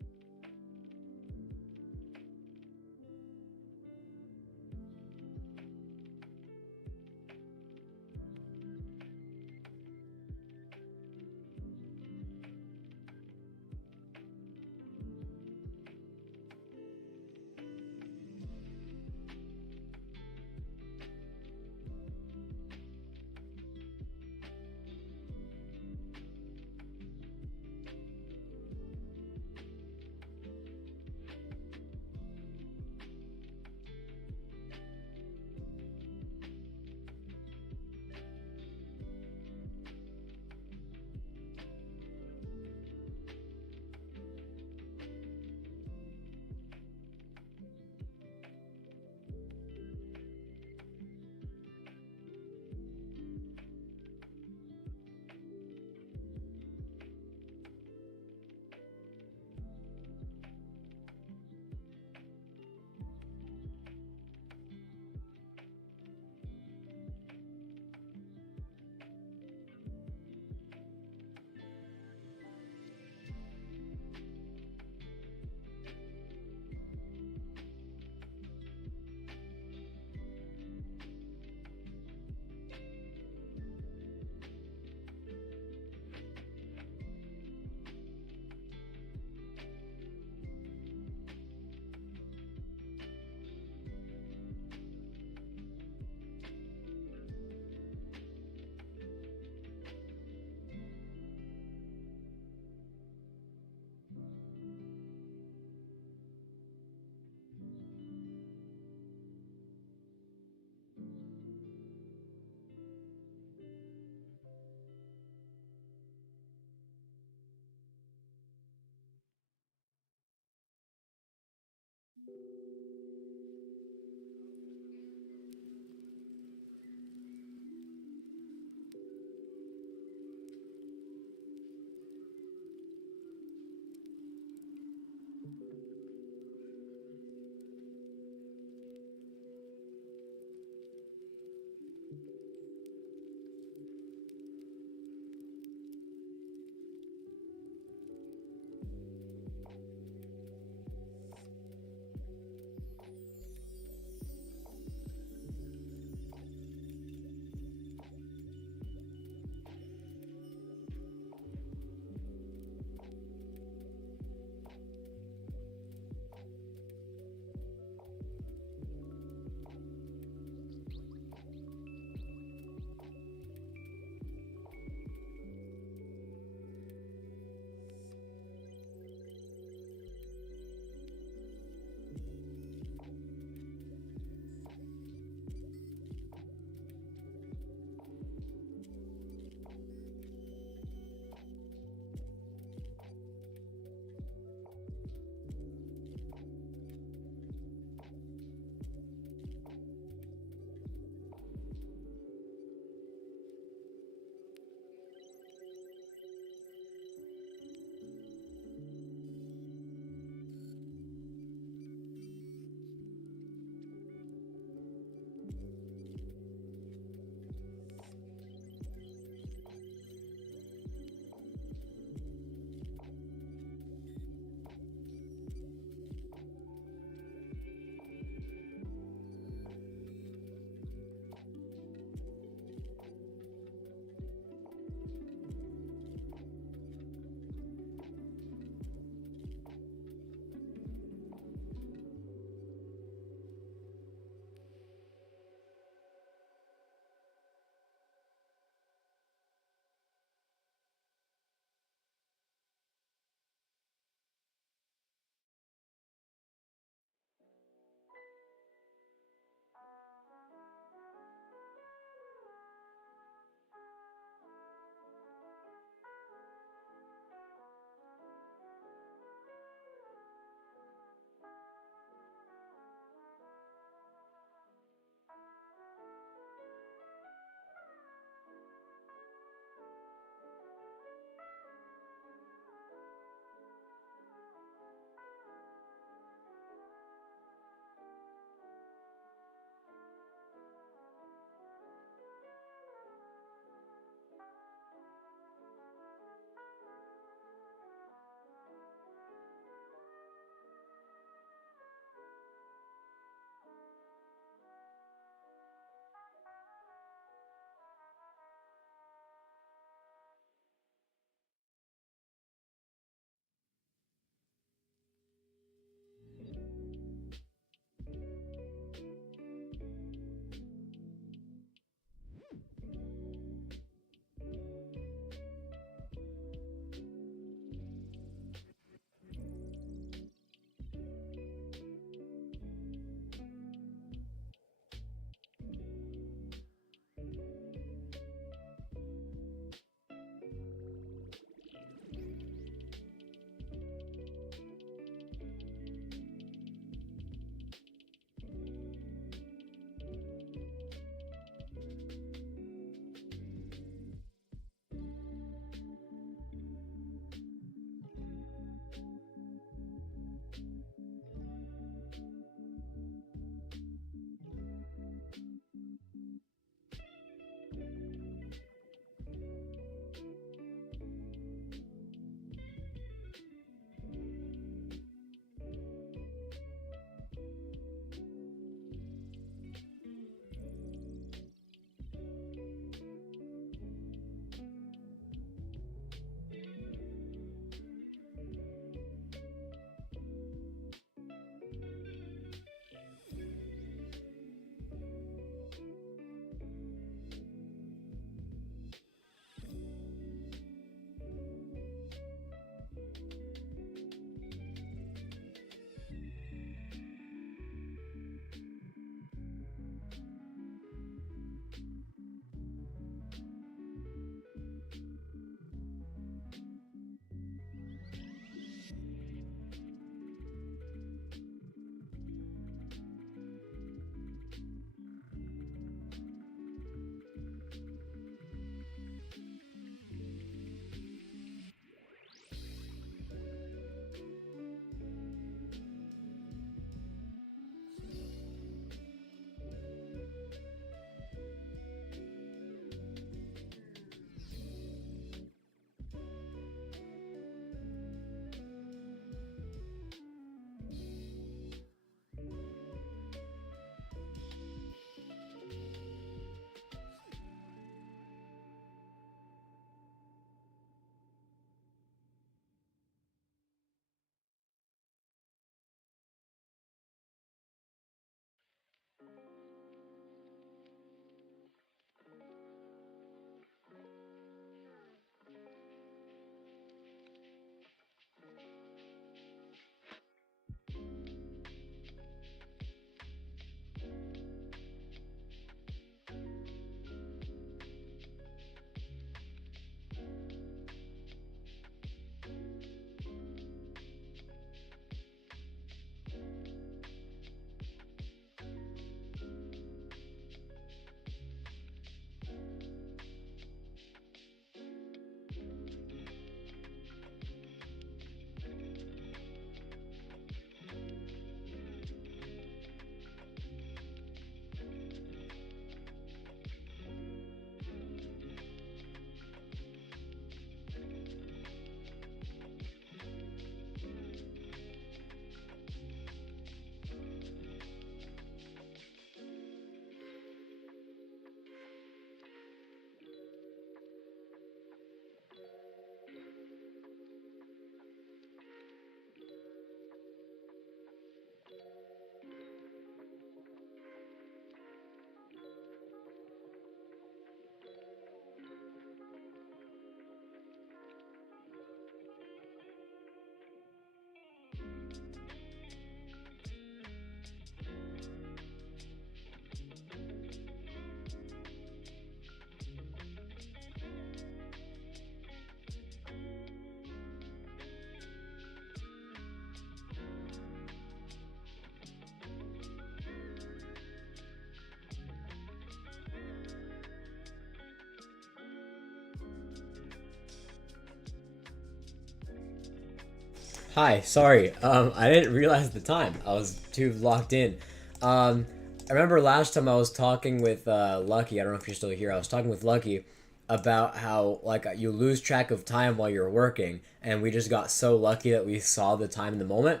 Hi, sorry. I didn't realize the time. I was too locked in. I remember last time I was talking with Lucky. I don't know if you're still here. I was talking with Lucky about how like you lose track of time while you're working, and we just got so lucky that we saw the time in the moment.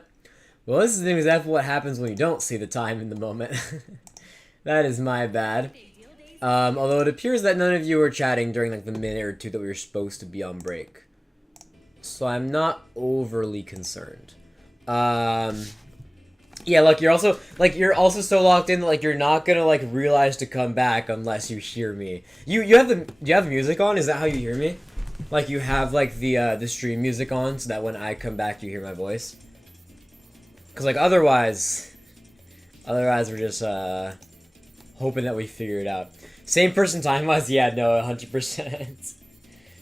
Well, this is exactly what happens when you don't see the time in the moment. That is my bad. Although it appears that none of you were chatting during like the minute or two that we were supposed to be on break. So I'm not overly concerned. Yeah, look, you're also so locked in that like you're not gonna like realize to come back unless you hear me. You have do you have music on? Is that how you hear me? Like you have like the stream music on so that when I come back you hear my voice? Cause like otherwise we're just hoping that we figure it out. Same person time wise, yeah, no, 100%.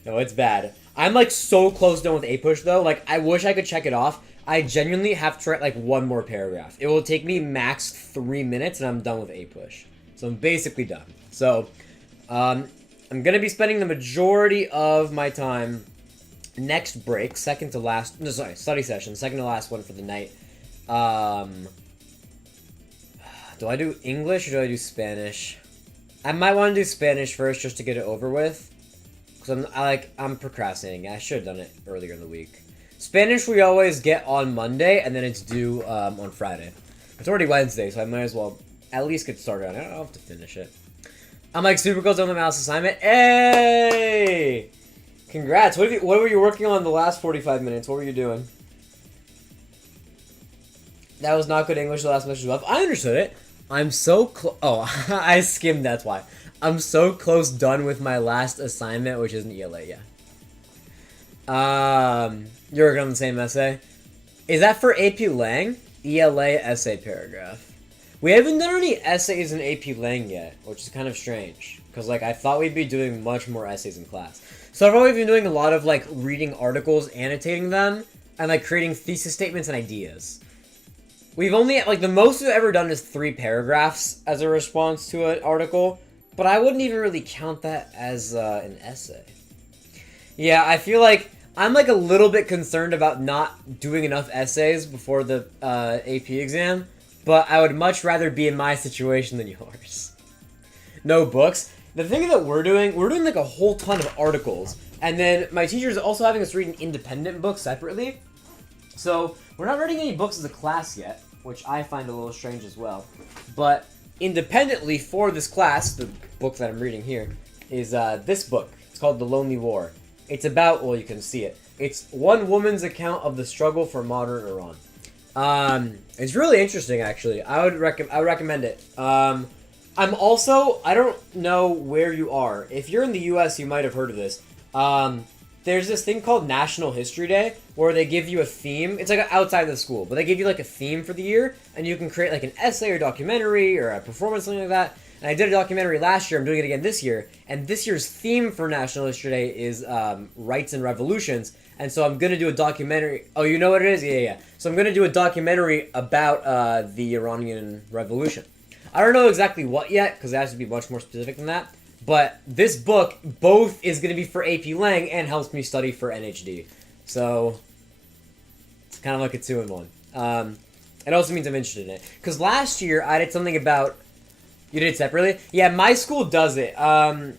No, it's bad. I'm like so close done with APUSH though. Like I wish I could check it off. I genuinely have to write like one more paragraph. It will take me max 3 minutes and I'm done with APUSH. So I'm basically done. So I'm gonna be spending the majority of my time next break, second to last, no sorry, study session, second to last one for the night. Do I do English or do I do Spanish? I might want to do Spanish first just to get it over with. Because I'm procrastinating. I should have done it earlier in the week. Spanish we always get on Monday, and then it's due on Friday. It's already Wednesday, so I might as well at least get started on it. I don't have to finish it. I'm like super close on the mouse assignment. Hey! Congrats. What were you working on the last 45 minutes? What were you doing? That was not good English, the last message left. I understood it. I'm so close. Oh, I skimmed, that's why. I'm so close done with my last assignment, which is an ELA, yeah. You're working on the same essay? Is that for AP Lang? ELA essay paragraph. We haven't done any essays in AP Lang yet, which is kind of strange. Because, like, I thought we'd be doing much more essays in class. So I've always been doing a lot of, like, reading articles, annotating them, and, like, creating thesis statements and ideas. We've only, like, the most we've ever done is 3 paragraphs as a response to an article. But I wouldn't even really count that as an essay. Yeah, I feel like I'm like a little bit concerned about not doing enough essays before the AP exam, but I would much rather be in my situation than yours. No books. The thing that we're doing like a whole ton of articles, and then my teacher's also having us read an independent book separately. So we're not reading any books as a class yet, which I find a little strange as well. But independently for this class, the book that I'm reading here is this book. It's called The Lonely War. It's about, well, you can see it. It's one woman's account of the struggle for modern Iran. It's really interesting, actually. I would recommend it. I don't know where you are. If you're in the U.S., you might have heard of this. There's this thing called National History Day where they give you a theme. It's like outside the school, but they give you like a theme for the year, and you can create like an essay or documentary or a performance, something like that. And I did a documentary last year. I'm doing it again this year. And this year's theme for National History Day is rights and revolutions. And so I'm going to do a documentary. Oh, you know what it is? Yeah. So I'm going to do a documentary about the Iranian Revolution. I don't know exactly what yet, because it has to be much more specific than that. But this book both is going to be for AP Lang and helps me study for NHD. So it's kind of like a 2-in-1. It also means I'm interested in it. Because last year I did something about... You did it separately? Yeah, my school does it. I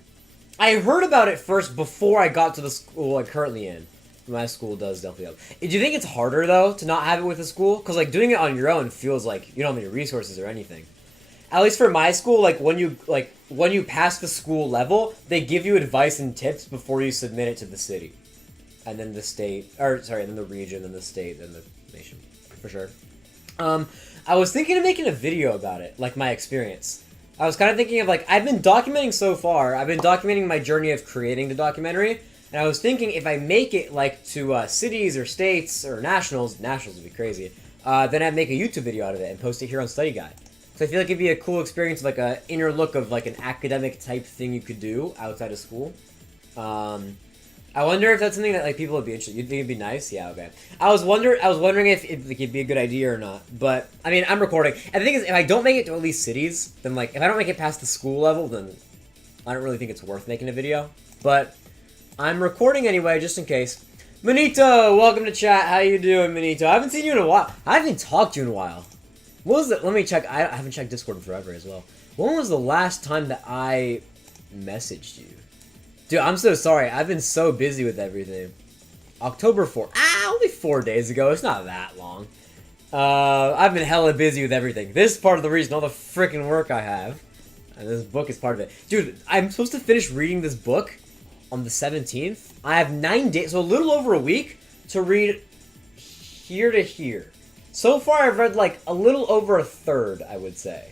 heard about it first before I got to the school I'm currently in. My school does definitely help. Do you think it's harder, though, to not have it with a school? Because, like, doing it on your own feels like you don't have any resources or anything. At least for my school, like, when you pass the school level, they give you advice and tips before you submit it to the city. And then the state, then the region, then the state, then the nation. For sure. I was thinking of making a video about it, like, my experience. I was kind of thinking of, like, I've been documenting so far. I've been documenting my journey of creating the documentary. And I was thinking if I make it, like, to cities or states or nationals would be crazy, then I'd make a YouTube video out of it and post it here on Study Guide. So I feel like it'd be a cool experience, like, an inner look of, like, an academic type thing you could do outside of school. I wonder if that's something that, like, people would be interested. You'd think it'd be nice? Yeah, okay. I was wondering if like, it'd be a good idea or not. But, I mean, I'm recording. And the thing is, if I don't make it to at least cities, then, like, if I don't make it past the school level, then I don't really think it's worth making a video. But I'm recording anyway, just in case. Manito, welcome to chat. How you doing, Manito? I haven't seen you in a while. I haven't talked to you in a while. What was it? Let me check. I haven't checked Discord in forever as well. When was the last time that I messaged you? Dude, I'm so sorry. I've been so busy with everything. October 4th. Only 4 days ago. It's not that long. I've been hella busy with everything. This is part of the reason, all the freaking work I have. And this book is part of it. Dude, I'm supposed to finish reading this book on the 17th. I have 9 days, so a little over a week to read here to here. So far, I've read like a little over a third, I would say,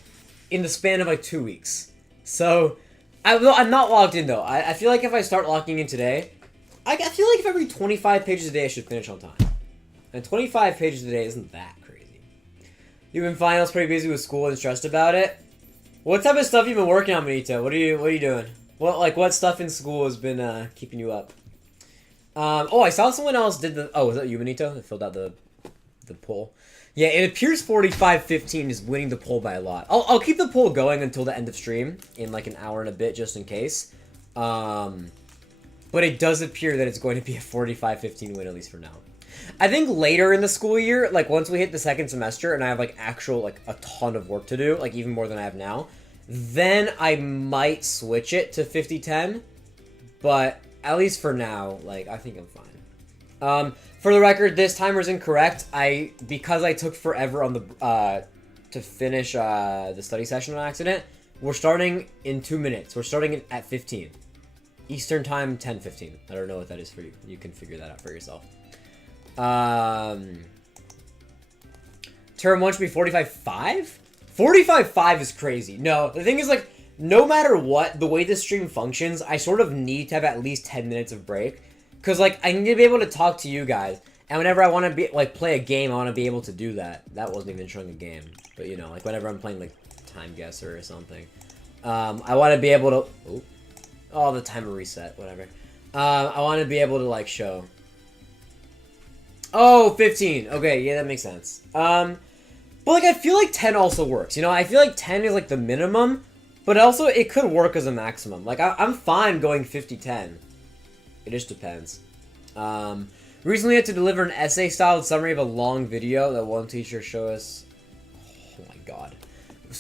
in the span of like 2 weeks. So, I'm not locked in though. I feel like if I start locking in today, I feel like if I read 25 pages a day, I should finish on time. And 25 pages a day isn't that crazy. You've been fine. I was pretty busy with school and stressed about it. What type of stuff you been working on, Benito? What are you doing? What stuff in school has been keeping you up? Oh, I saw someone else did the. Oh, was that you, Benito? That filled out the poll. Yeah, it appears 45-15 is winning the poll by a lot. I'll keep the poll going until the end of stream in like an hour and a bit, just in case. But it does appear that it's going to be a 45-15 win, at least for now. I think later in the school year, like once we hit the second semester and I have like actual like a ton of work to do, like even more than I have now, then I might switch it to 50-10. But at least for now, like I think I'm fine. For the record, this timer is incorrect. Because I took forever on the to finish the study session on accident. We're starting in 2 minutes. We're starting at 15 Eastern time, 10:15. I don't know what that is for you. You can figure that out for yourself. Term 1 should be 45-5? 45-5 is crazy. No, the thing is, like, no matter what, the way this stream functions, I sort of need to have at least 10 minutes of break. Because, like, I need to be able to talk to you guys. And whenever I want to be, like, play a game, I want to be able to do that. That wasn't even showing a game. But, you know, like, whenever I'm playing, like, Time Guesser or something. I want to be able to... Oh, the timer reset. Whatever. I want to be able to, like, show... Oh, 15. Okay, yeah, that makes sense. But, like, I feel like 10 also works. You know, I feel like 10 is, like, the minimum. But also, it could work as a maximum. Like, I'm fine going 50-10. It just depends. Recently had to deliver an essay-styled summary of a long video that one teacher showed us. Oh my god.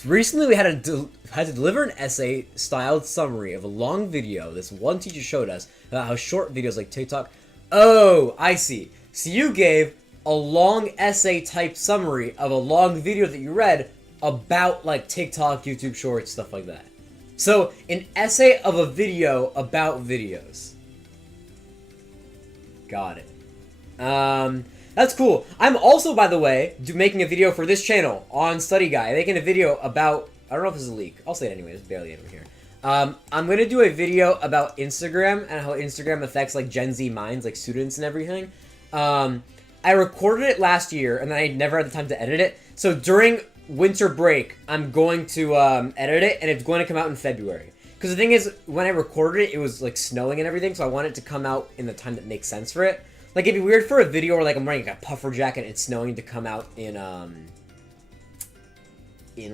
Recently we had to deliver an essay-styled summary of a long video this one teacher showed us about how short videos like TikTok... Oh, I see. So you gave a long essay-type summary of a long video that you read about, like, TikTok, YouTube Shorts, stuff like that. So, an essay of a video about videos. Got it. That's cool. I'm also, by the way, making a video for this channel on Study Guy. I'm making a video about... I don't know if this is a leak. I'll say it anyway. There's barely anyone here. I'm going to do a video about Instagram and how Instagram affects, like, Gen Z minds, like, students and everything. I recorded it last year, and then I never had the time to edit it. So during winter break, I'm going to edit it, and it's going to come out in February. Because the thing is, when I recorded it, it was, like, snowing and everything, so I want it to come out in the time that makes sense for it. Like, it'd be weird for a video where, like, I'm wearing, like, a puffer jacket and it's snowing to come out in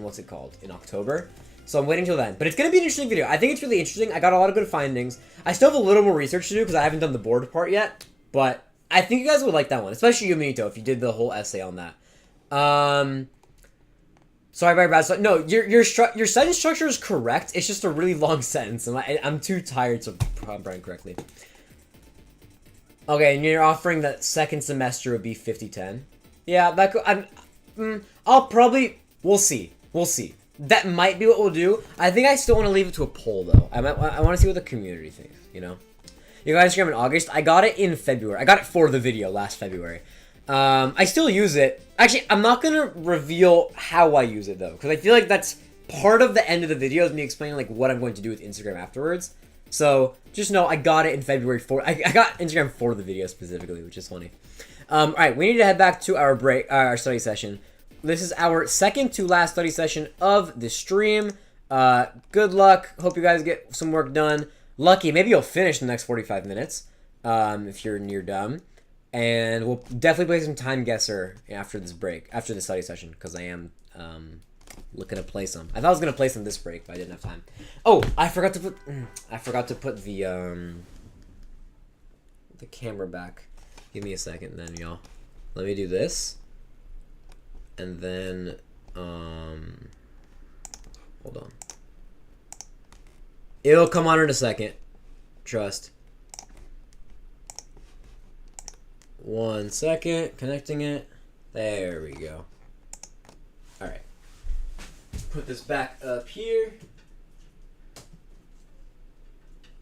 what's it called? In October. So I'm waiting till then. But it's going to be an interesting video. I think it's really interesting. I got a lot of good findings. I still have a little more research to do because I haven't done the board part yet. But I think you guys would like that one. Especially you, Minito, if you did the whole essay on that. Sorry about your bad stuff. No, your sentence structure is correct. It's just a really long sentence. And I'm too tired to prompt it correctly. Okay, and you're offering that second semester would be 50-10. Yeah, that could... I'll probably... We'll see. We'll see. That might be what we'll do. I think I still want to leave it to a poll, though. I want to see what the community thinks, you know? You got Instagram in August? I got it in February. I got it for the video last February. I still use it. Actually, I'm not going to reveal how I use it, though. Because I feel like that's part of the end of the video is me explaining, like, what I'm going to do with Instagram afterwards. So, just know I got it in February for... I got Instagram for the video specifically, which is funny. Alright, we need to head back to our break, our study session. This is our second to last study session of the stream. Good luck. Hope you guys get some work done. Lucky, maybe you'll finish in the next 45 minutes. If you're near dumb. And we'll definitely play some Time Guesser after this break, after the study session, because I am looking to play some. I thought I was gonna play some this break, but I didn't have time. Oh, I forgot to put the camera back. Give me a second then, y'all. Let me do this. And then, hold on. It'll come on in a second. Trust. 1 second. Connecting it. There we go. Alright. Put this back up here. Is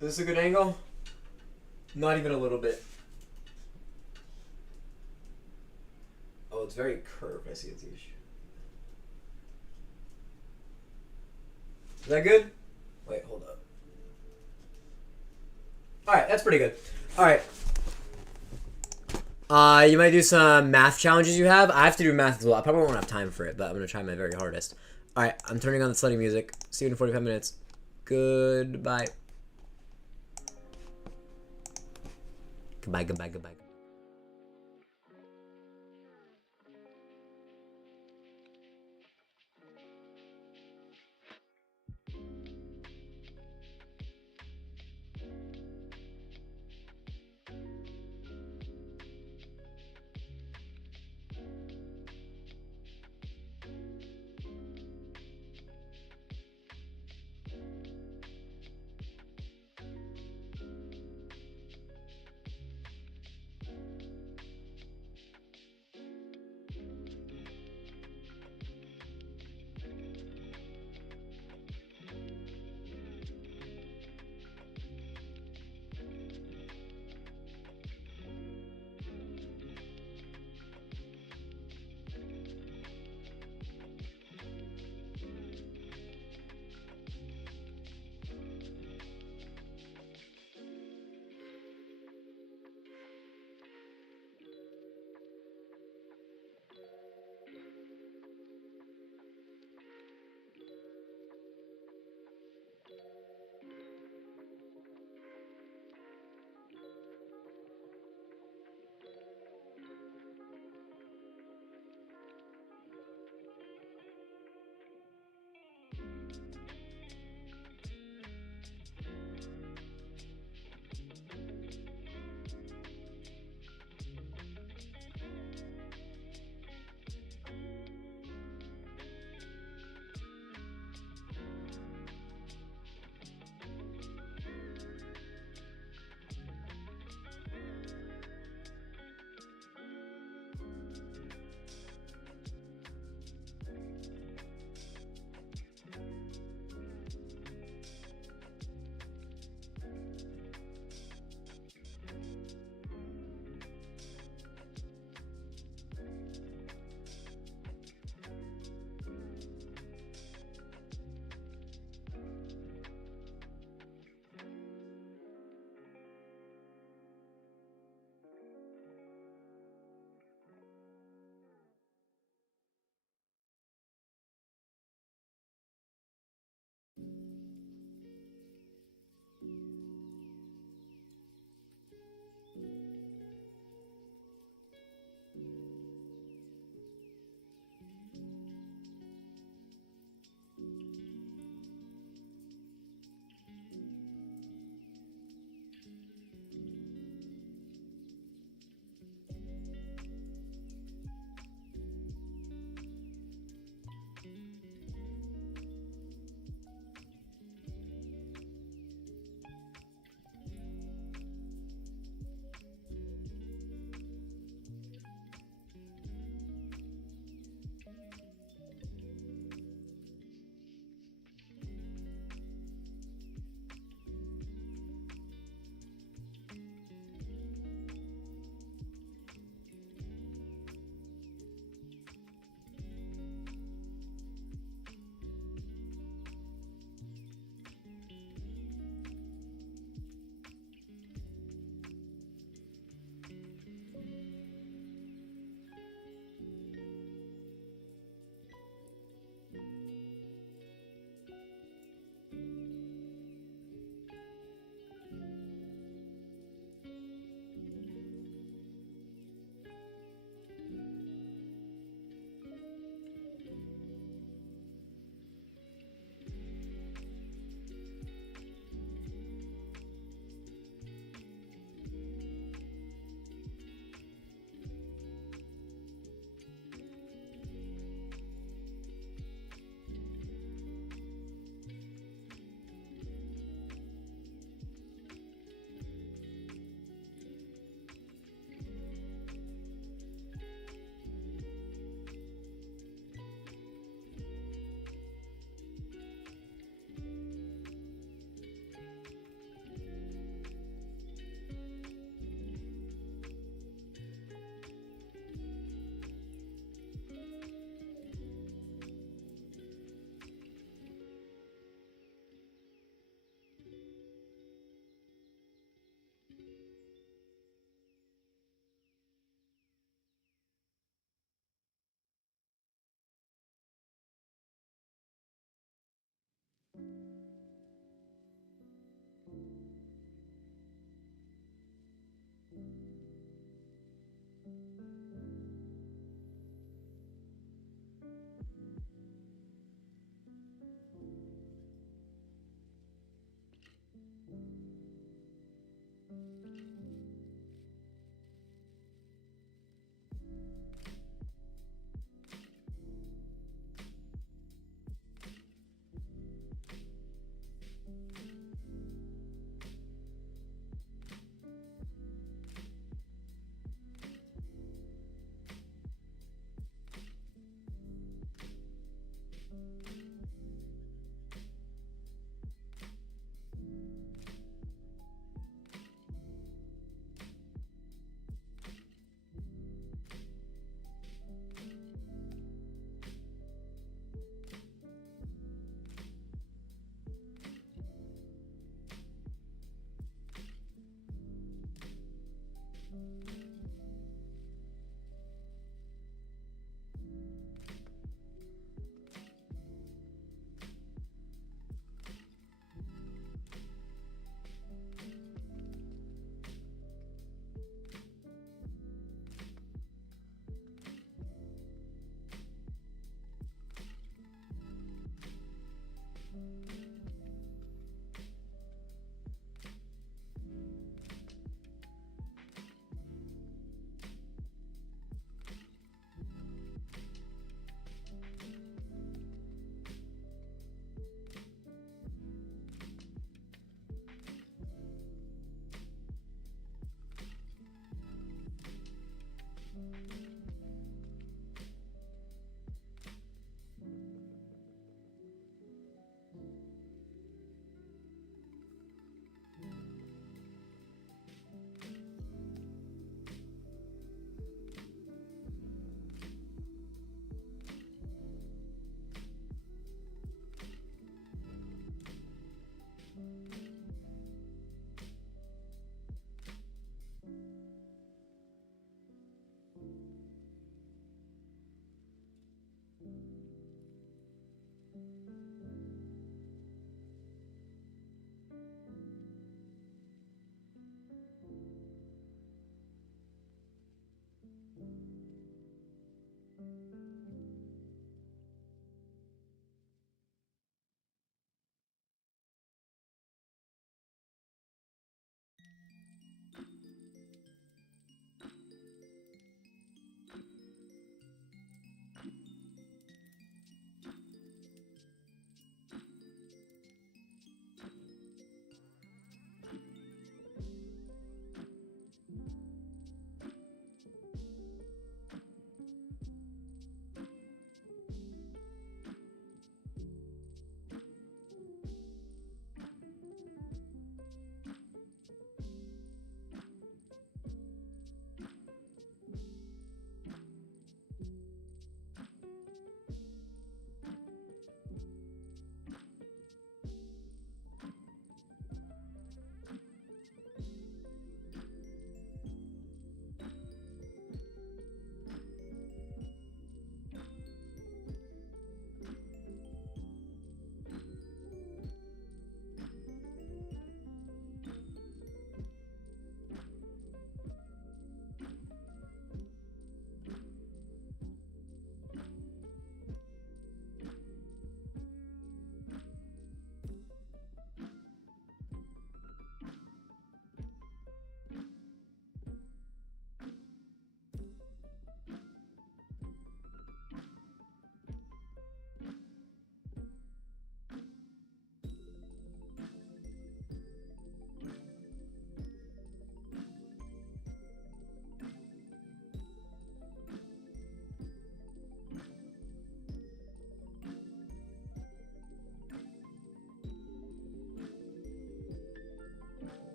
this a good angle? Not even a little bit. Oh, it's very curved. I see it's the issue. Is that good? Wait, hold up. Alright, that's pretty good. Alright. You might do some math challenges you have. I have to do math as well. I probably won't have time for it, but I'm going to try my very hardest. Alright, I'm turning on the study music. See you in 45 minutes. Goodbye. Goodbye, goodbye, goodbye.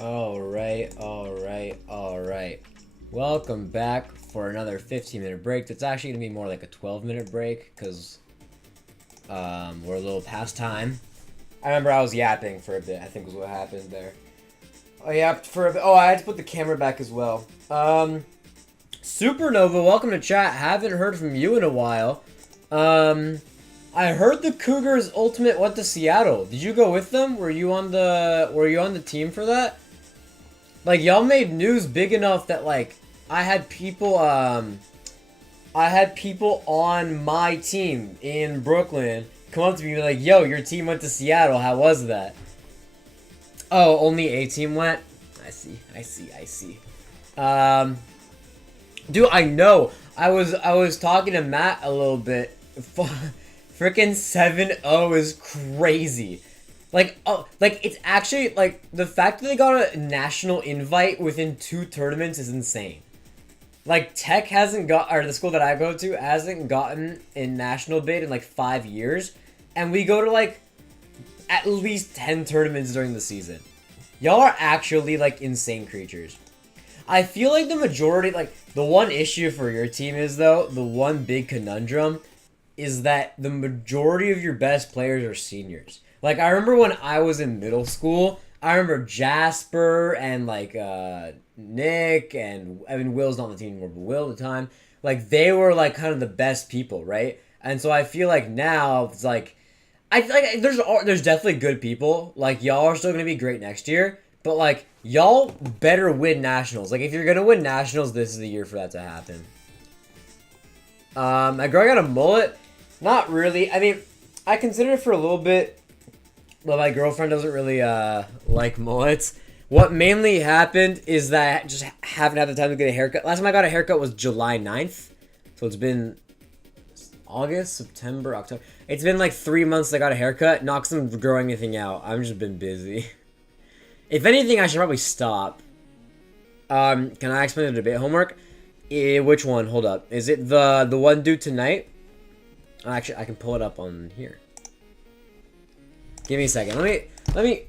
Alright. Welcome back for another 15-minute break. That's actually going to be more like a 12-minute break, because we're a little past time. I remember I was yapping for a bit, I think was what happened there. I yapped for a bit. Oh, I had to put the camera back as well. Supernova, welcome to chat. Haven't heard from you in a while. I heard the Cougars Ultimate went to Seattle. Did you go with them? Were you on the team for that? Like, y'all made news big enough that, like, I had people on my team in Brooklyn come up to me and be like, yo, your team went to Seattle. How was that? Oh, only a team went? I see. Dude, I know. I was talking to Matt a little bit. Freaking 7-0 is crazy. Like, oh, like, it's actually, like, the fact that they got a national invite within 2 tournaments is insane. Like, Tech hasn't got, or the school that I go to hasn't gotten a national bid in, like, 5 years. And we go to, like, at least 10 tournaments during the season. Y'all are actually, like, insane creatures. I feel like the majority, like, the one issue for your team is, though, the one big conundrum is that the majority of your best players are seniors. Like, I remember when I was in middle school, I remember Jasper and, like, Nick and, I mean, Will's not on the team anymore, but Will at the time, like, they were, like, kind of the best people, right? And so I feel like now, it's like, I feel like there's definitely good people. Like, y'all are still going to be great next year, but, like, y'all better win nationals. Like, if you're going to win nationals, this is the year for that to happen. My girl got a mullet. Not really. I mean, I considered it for a little bit, but my girlfriend doesn't really like mullets. What mainly happened is that I just haven't had the time to get a haircut. Last time I got a haircut was July 9th. So it's been August, September, October. It's been like 3 months I got a haircut. Not because I'm growing anything out. I've just been busy. If anything, I should probably stop. Can I explain the debate homework? Which one? Hold up. Is it the one due tonight? Actually, I can pull it up on here. Give me a second. Let me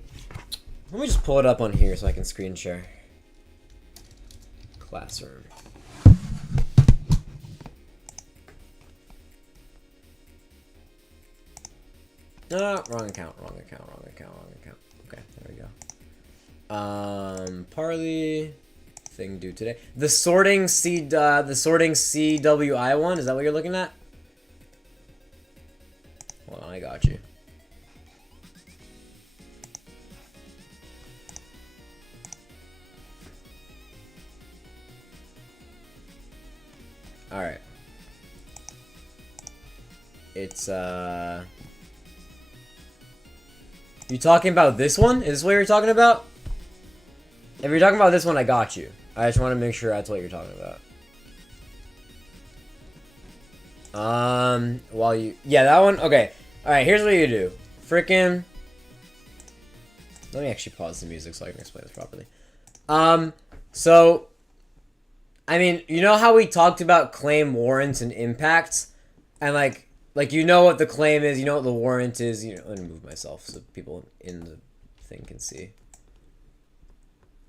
just pull it up on here so I can screen share. Classroom. No, wrong account. Okay, there we go. Parley thing due today. The sorting CWI one. Is that what you're looking at? Hold on, I got you. Alright. It's, You talking about this one? Is this what you're talking about? If you're talking about this one, I got you. I just want to make sure that's what you're talking about. Yeah, that one? Okay. Alright, here's what you do. Frickin'... Let me actually pause the music so I can explain this properly. So... I mean, you know how we talked about claim warrants and impacts? And, like, you know what the claim is, you know what the warrant is, you know... Let me move myself so people in the thing can see.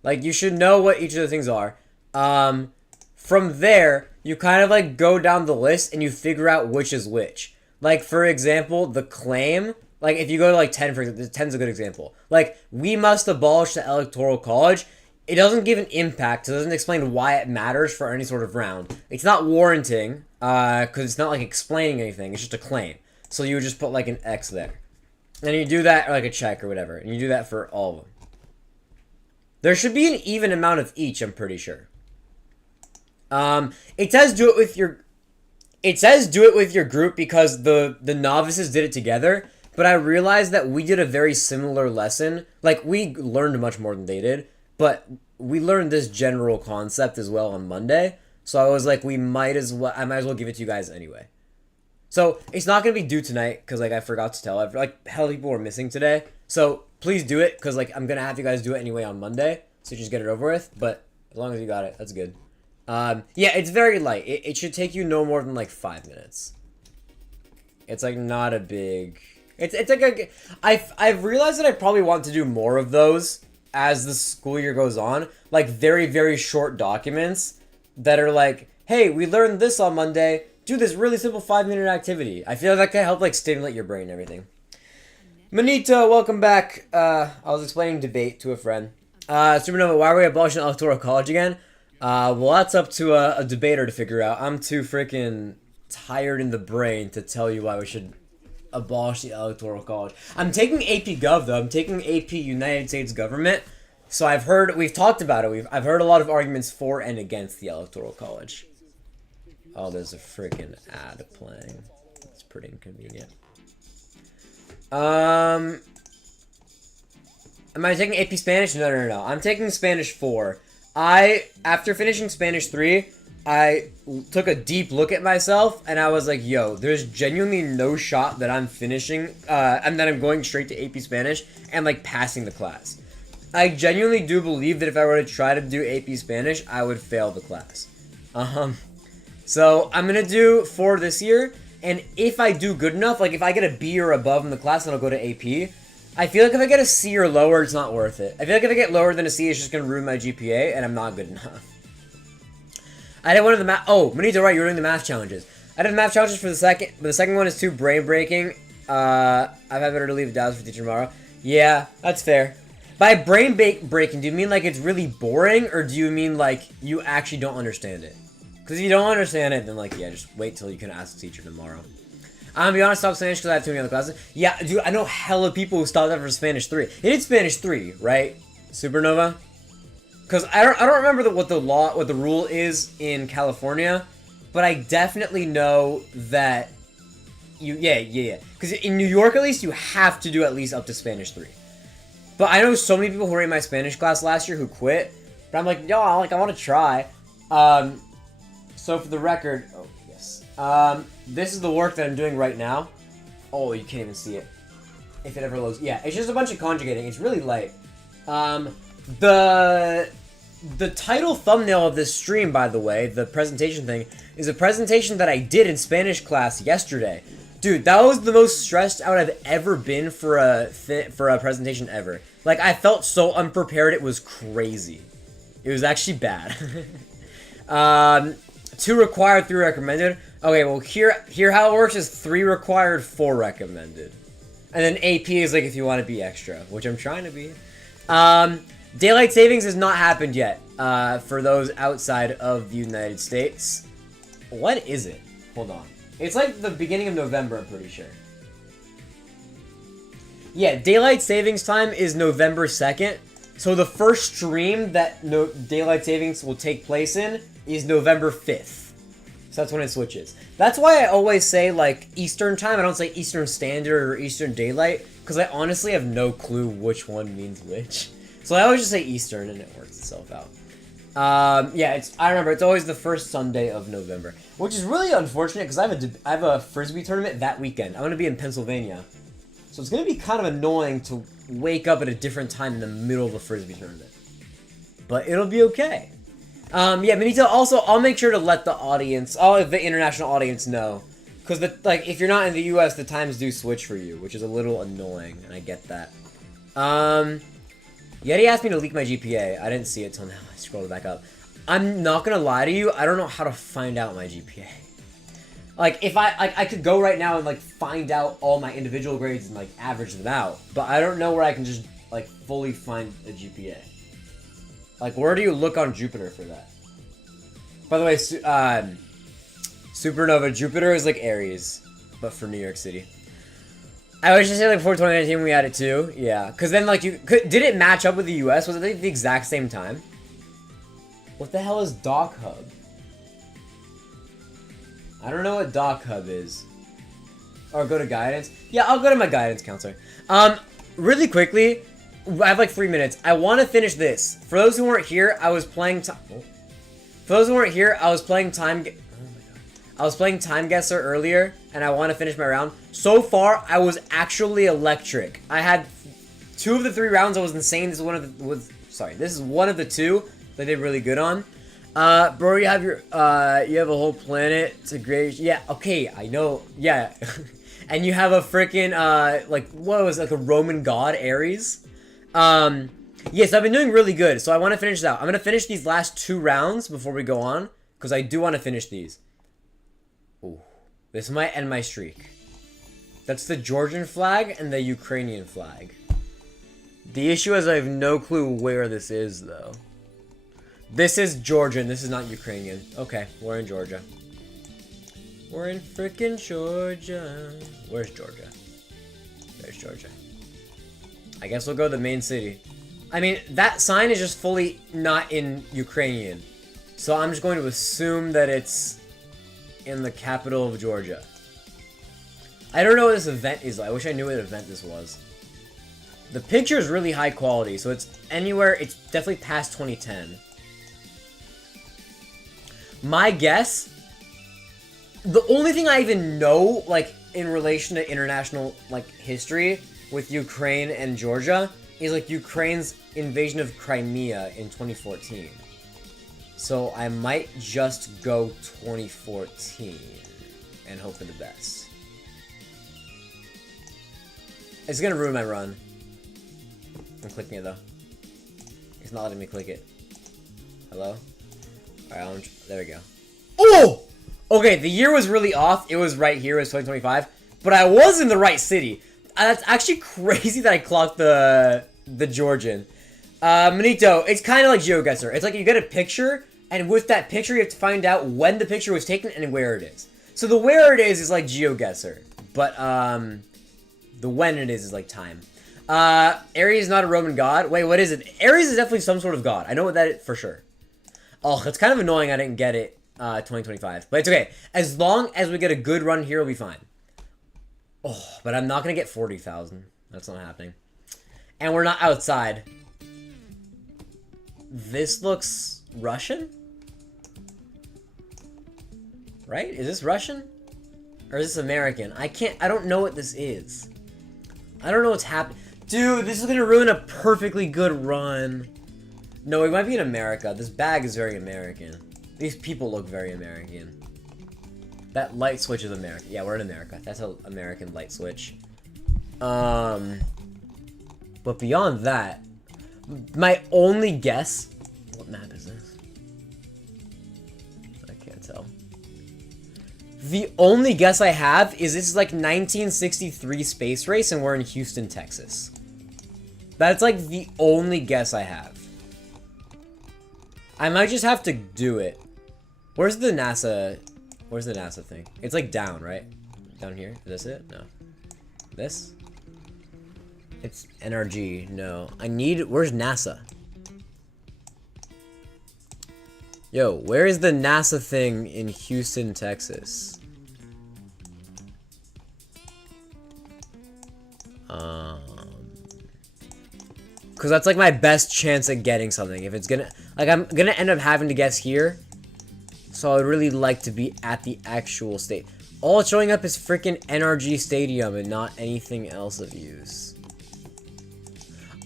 Like, you should know what each of the things are. From there, you kind of, like, go down the list and you figure out which is which. Like, for example, the claim... Like, if you go to, like, 10, for example, 10's a good example. Like, we must abolish the Electoral College. It doesn't give an impact, so it doesn't explain why it matters for any sort of round. It's not warranting, because it's not, like, explaining anything. It's just a claim. So you would just put, like, an X there. And you do that, or, like, a check or whatever. And you do that for all of them. There should be an even amount of each, I'm pretty sure. It says do it with your... It says do it with your group because the novices did it together. But I realized that we did a very similar lesson. Like, we learned much more than they did. But we learned this general concept as well on Monday. So I was like, I might as well give it to you guys anyway. So it's not going to be due tonight because, like, I forgot to tell. Like, hell, people were missing today. So please do it because, like, I'm going to have you guys do it anyway on Monday. So just get it over with. But as long as you got it, that's good. Yeah, it's very light. It should take you no more than, like, 5 minutes. It's, like, not a big... It's like a... I've realized that I probably want to do more of those as the school year goes on, like very, very short documents that are like, hey, we learned this on Monday. Do this really simple 5-minute activity. I feel like that can help like stimulate your brain and everything. Manito, welcome back. I was explaining debate to a friend. Supernova, why are we abolishing electoral college again? Well, that's up to a debater to figure out. I'm too freaking tired in the brain to tell you why we should abolish the electoral college. I'm taking AP Gov though. I'm taking AP United States Government. So we've talked about it. I've heard a lot of arguments for and against the electoral college. Oh, there's a freaking ad playing. It's pretty inconvenient. Am I taking AP Spanish? No. I'm taking Spanish 4. After finishing Spanish 3, I took a deep look at myself and I was like, yo, there's genuinely no shot that I'm finishing, and that I'm going straight to AP Spanish and like passing the class. I genuinely do believe that if I were to try to do AP Spanish, I would fail the class. So I'm gonna do 4 this year, and if I do good enough, like if I get a B or above in the class, then I'll go to AP. I feel like if I get a C or lower, it's not worth it. I feel like if I get lower than a C, it's just gonna ruin my GPA, and I'm not good enough. I did one of the math. Oh, Manito, right? You were doing the math challenges. I did the math challenges for the second, but the second one is too brain breaking. I've had better to leave the doubts for teacher tomorrow. Yeah, that's fair. By brain breaking, do you mean like it's really boring, or do you mean like you actually don't understand it? Because if you don't understand it, then like, yeah, just wait till you can ask the teacher tomorrow. I'm gonna be honest, stop Spanish because I have too many other classes. Yeah, dude, I know hella people who stopped after Spanish 3. You did Spanish 3, right? Supernova? Because I don't remember what the rule is in California, but I definitely know that yeah. Because in New York, at least, you have to do at least up to Spanish 3. But I know so many people who were in my Spanish class last year who quit. But I'm like, yo, I want to try. So for the record, oh yes, this is the work that I'm doing right now. Oh, you can't even see it. If it ever loads, yeah, it's just a bunch of conjugating. It's really light. The title thumbnail of this stream, by the way, the presentation thing, is a presentation that I did in Spanish class yesterday. Dude, that was the most stressed out I've ever been for a presentation ever. Like, I felt so unprepared, it was crazy. It was actually bad. 2 required, 3 recommended. Okay, well, here how it works is 3 required, 4 recommended. And then AP is like if you want to be extra, which I'm trying to be. Daylight savings has not happened yet, for those outside of the United States. What is it? Hold on. It's like the beginning of November, I'm pretty sure. Yeah, daylight savings time is November 2nd. So the first stream that daylight savings will take place in is November 5th. So that's when it switches. That's why I always say, like, Eastern time. I don't say Eastern Standard or Eastern Daylight, because I honestly have no clue which one means which. So I always just say Eastern, and it works itself out. Yeah, I remember, it's always the first Sunday of November, which is really unfortunate, because I have a Frisbee tournament that weekend. I'm going to be in Pennsylvania. So it's going to be kind of annoying to wake up at a different time in the middle of a Frisbee tournament. But it'll be okay. Yeah, Benito, also, I'll make sure to let the international audience know. Because, if you're not in the US, the times do switch for you, which is a little annoying, and I get that. Yeti asked me to leak my GPA. I didn't see it till now. I scrolled back up. I'm not gonna lie to you, I don't know how to find out my GPA. Like, if I could go right now and, like, find out all my individual grades and, like, average them out. But I don't know where I can just, like, fully find a GPA. Like, where do you look on Jupiter for that? By the way, Supernova, Jupiter is like Aries, but for New York City. I was just saying, like, before 2019 we had it too. Yeah, because then, like, did it match up with the US? Was it the exact same time? What the hell is Doc Hub? I don't know what Doc Hub is. Or go to guidance. Yeah, I'll go to my guidance counselor. Really quickly, I have like 3 minutes. I want to finish this. For those who weren't here, I was playing time. Oh. For those who weren't here, I was playing time. Oh my god. I was playing Time Guesser earlier, and I want to finish my round. So far, I was actually electric. I had 2 of the 3 rounds. I was insane. This is one of the This is one of the 2 that I did really good on. Bro, you have you have a whole planet to grade. Yeah, okay, I know. Yeah. And you have a freaking, like, what was it, like a Roman god, Ares? Yes, I've been doing really good, so I want to finish this out. I'm going to finish these last 2 rounds before we go on, because I do want to finish these. Ooh, this might end my streak. That's the Georgian flag and the Ukrainian flag. The issue is I have no clue where this is, though. This is Georgian, this is not Ukrainian. Okay, we're in Georgia. We're in frickin' Georgia. Where's Georgia? There's Georgia. I guess we'll go to the main city. I mean, that sign is just fully not in Ukrainian. So I'm just going to assume that it's in the capital of Georgia. I don't know what this event is. I wish I knew what event this was. The picture is really high quality, so it's anywhere, it's definitely past 2010. My guess, the only thing I even know, like, in relation to international, like, history with Ukraine and Georgia is, like, Ukraine's invasion of Crimea in 2014. So I might just go 2014 and hope for the best. It's gonna ruin my run. I'm clicking it, though. It's not letting me click it. Hello? Alright, there we go. Oh! Okay, the year was really off. It was right here. It was 2025. But I was in the right city. That's actually crazy that I clocked the Georgian. Manito, it's kind of like GeoGuessr. It's like you get a picture, and with that picture, you have to find out when the picture was taken and where it is. So the where it is like GeoGuessr. But, the when it is like time. Ares is not a Roman god. Wait, what is it? Ares is definitely some sort of god. I know what that is for sure. Oh, it's kind of annoying I didn't get it 2025. But it's okay. As long as we get a good run here, we'll be fine. Oh, but I'm not going to get 40,000. That's not happening. And we're not outside. This looks Russian? Right? Is this Russian? Or is this American? I don't know what this is. I don't know what's happening. Dude, this is going to ruin a perfectly good run. No, we might be in America. This bag is very American. These people look very American. That light switch is American. Yeah, we're in America. That's an American light switch. But beyond that, my only guess... What map is this? I can't tell. The only guess I have is this is like 1963 Space Race and we're in Houston, Texas. That's like the only guess I have. I might just have to do it. Where's the NASA thing? It's like down, right? Down here? Is this it? No. This? It's NRG. No. Where's NASA? Yo, where is the NASA thing in Houston, Texas? Because that's like my best chance at getting something. If it's gonna, like, I'm gonna end up having to guess here. So I would really like to be at the actual state. All it's showing up is freaking NRG Stadium and not anything else of use.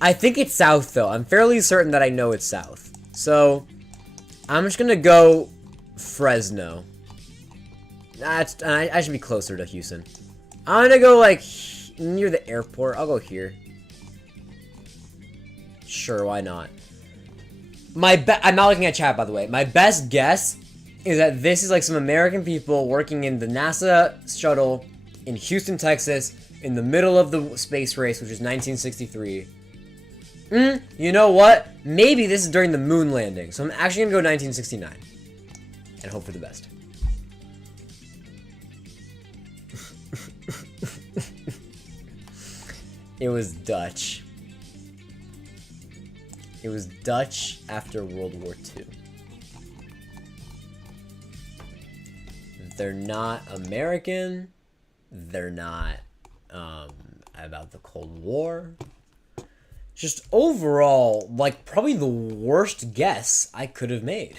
I think it's south though. I'm fairly certain that I know it's south. So I'm just gonna go Fresno. I should be closer to Houston. I'm gonna go like near the airport. I'll go here. Sure, why not? I'm not looking at chat, by the way. My best guess is that this is like some American people working in the NASA shuttle in Houston, Texas, in the middle of the space race, which is 1963. You know what? Maybe this is during the moon landing. So I'm actually gonna go 1969 and hope for the best. It was Dutch. It was Dutch after World War II. They're not American. They're not about the Cold War. Just overall, like, probably the worst guess I could have made.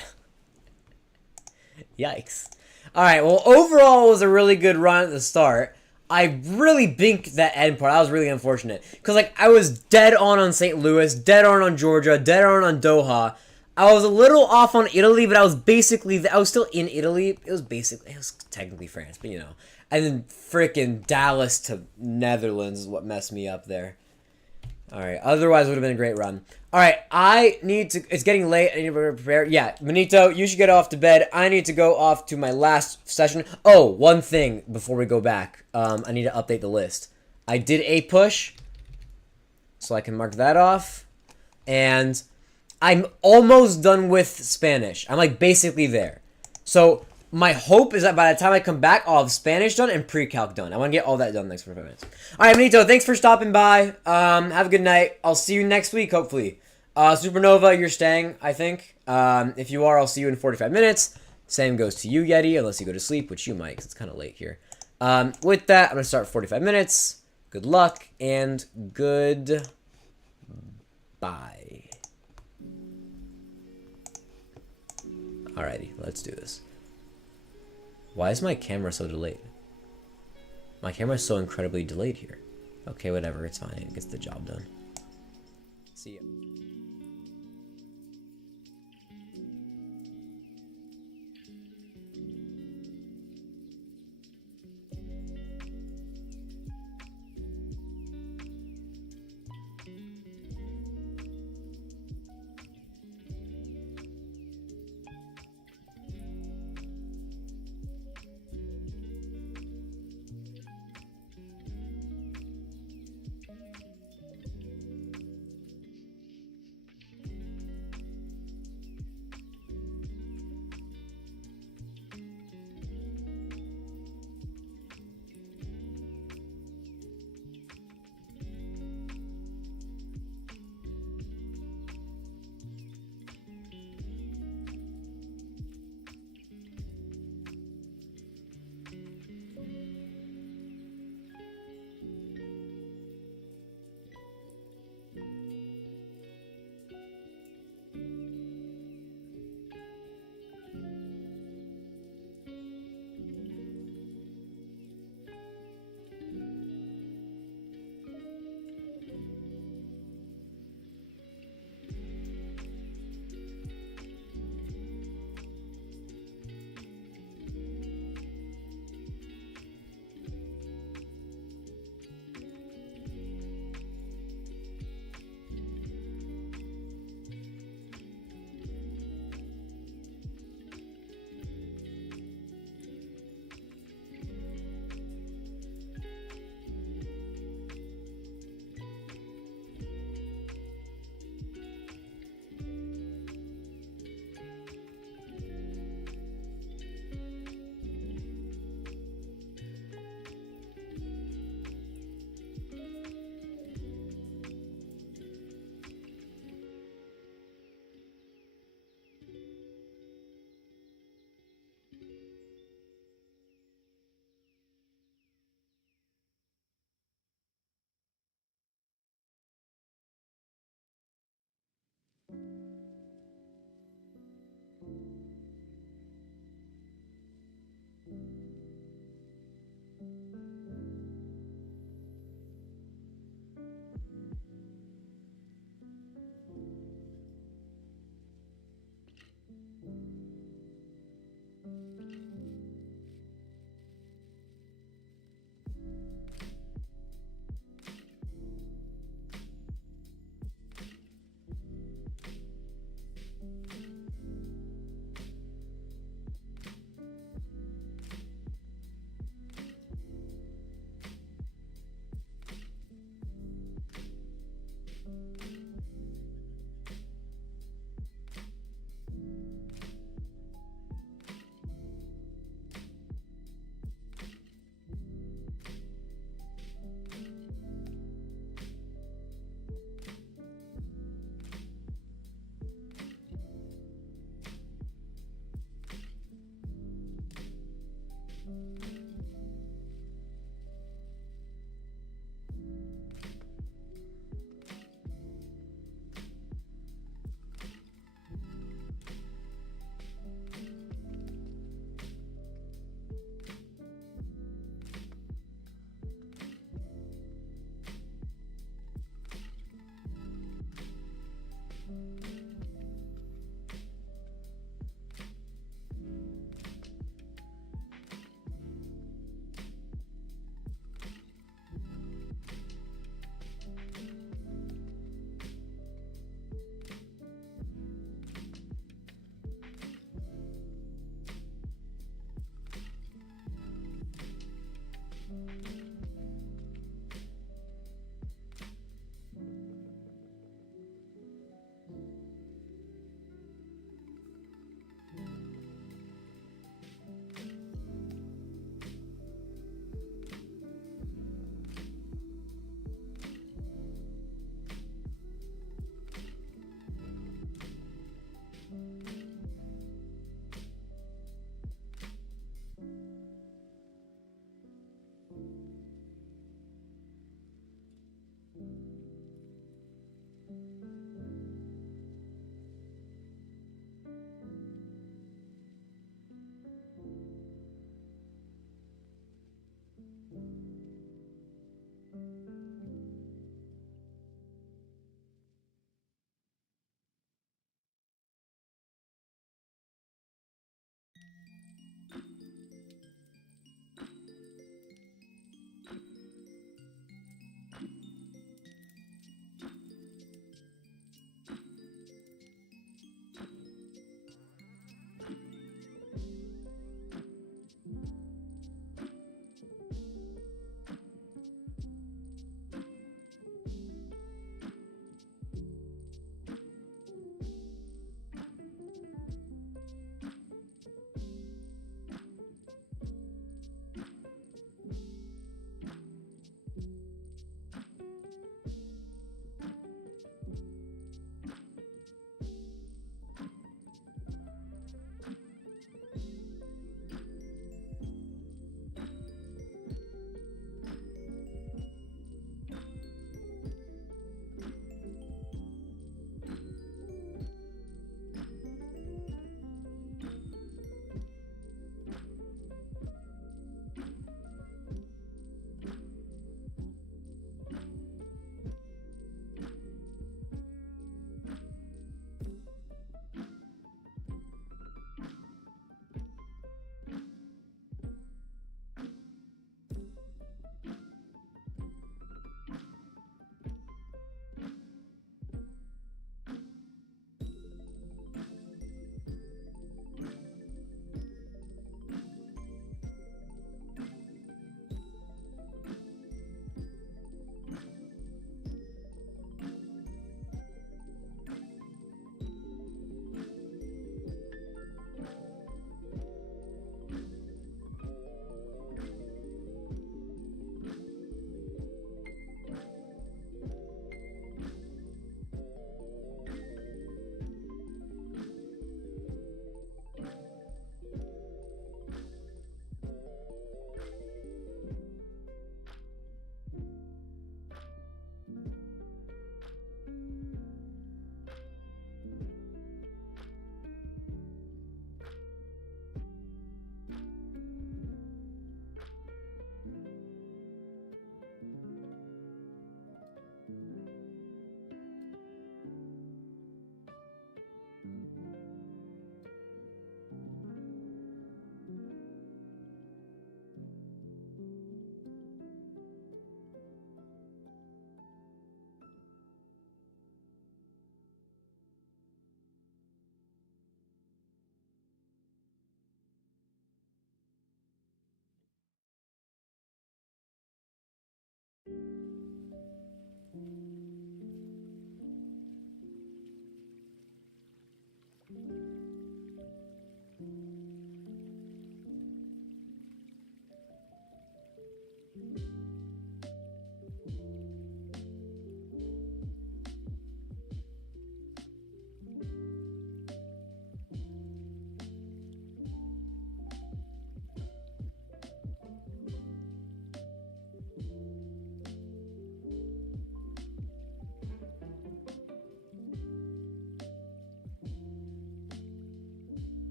Yikes. Alright, well, overall, it was a really good run at the start. I really binked that end part. That was really unfortunate. Because, like, I was dead on St. Louis, dead on Georgia, dead on Doha. I was a little off on Italy, but I was still in Italy. It was technically France, but you know. And then freaking Dallas to Netherlands is what messed me up there. All right. Otherwise, it would have been a great run. All right. I need to. It's getting late. I need to prepare. Yeah, Benito, you should get off to bed. I need to go off to my last session. Oh, one thing before we go back. I need to update the list. I did a push, so I can mark that off. And I'm almost done with Spanish. I'm like basically there. So my hope is that by the time I come back, I'll have Spanish done and pre-calc done. I want to get all that done next 45 minutes. All right, Benito, thanks for stopping by. Have a good night. I'll see you next week, hopefully. Supernova, you're staying, I think. If you are, I'll see you in 45 minutes. Same goes to you, Yeti, unless you go to sleep, which you might, because it's kind of late here. With that, I'm going to start 45 minutes. Good luck, and good bye. Alrighty, let's do this. Why is my camera so delayed? My camera is so incredibly delayed here. Okay, whatever, it's fine. It gets the job done. See ya.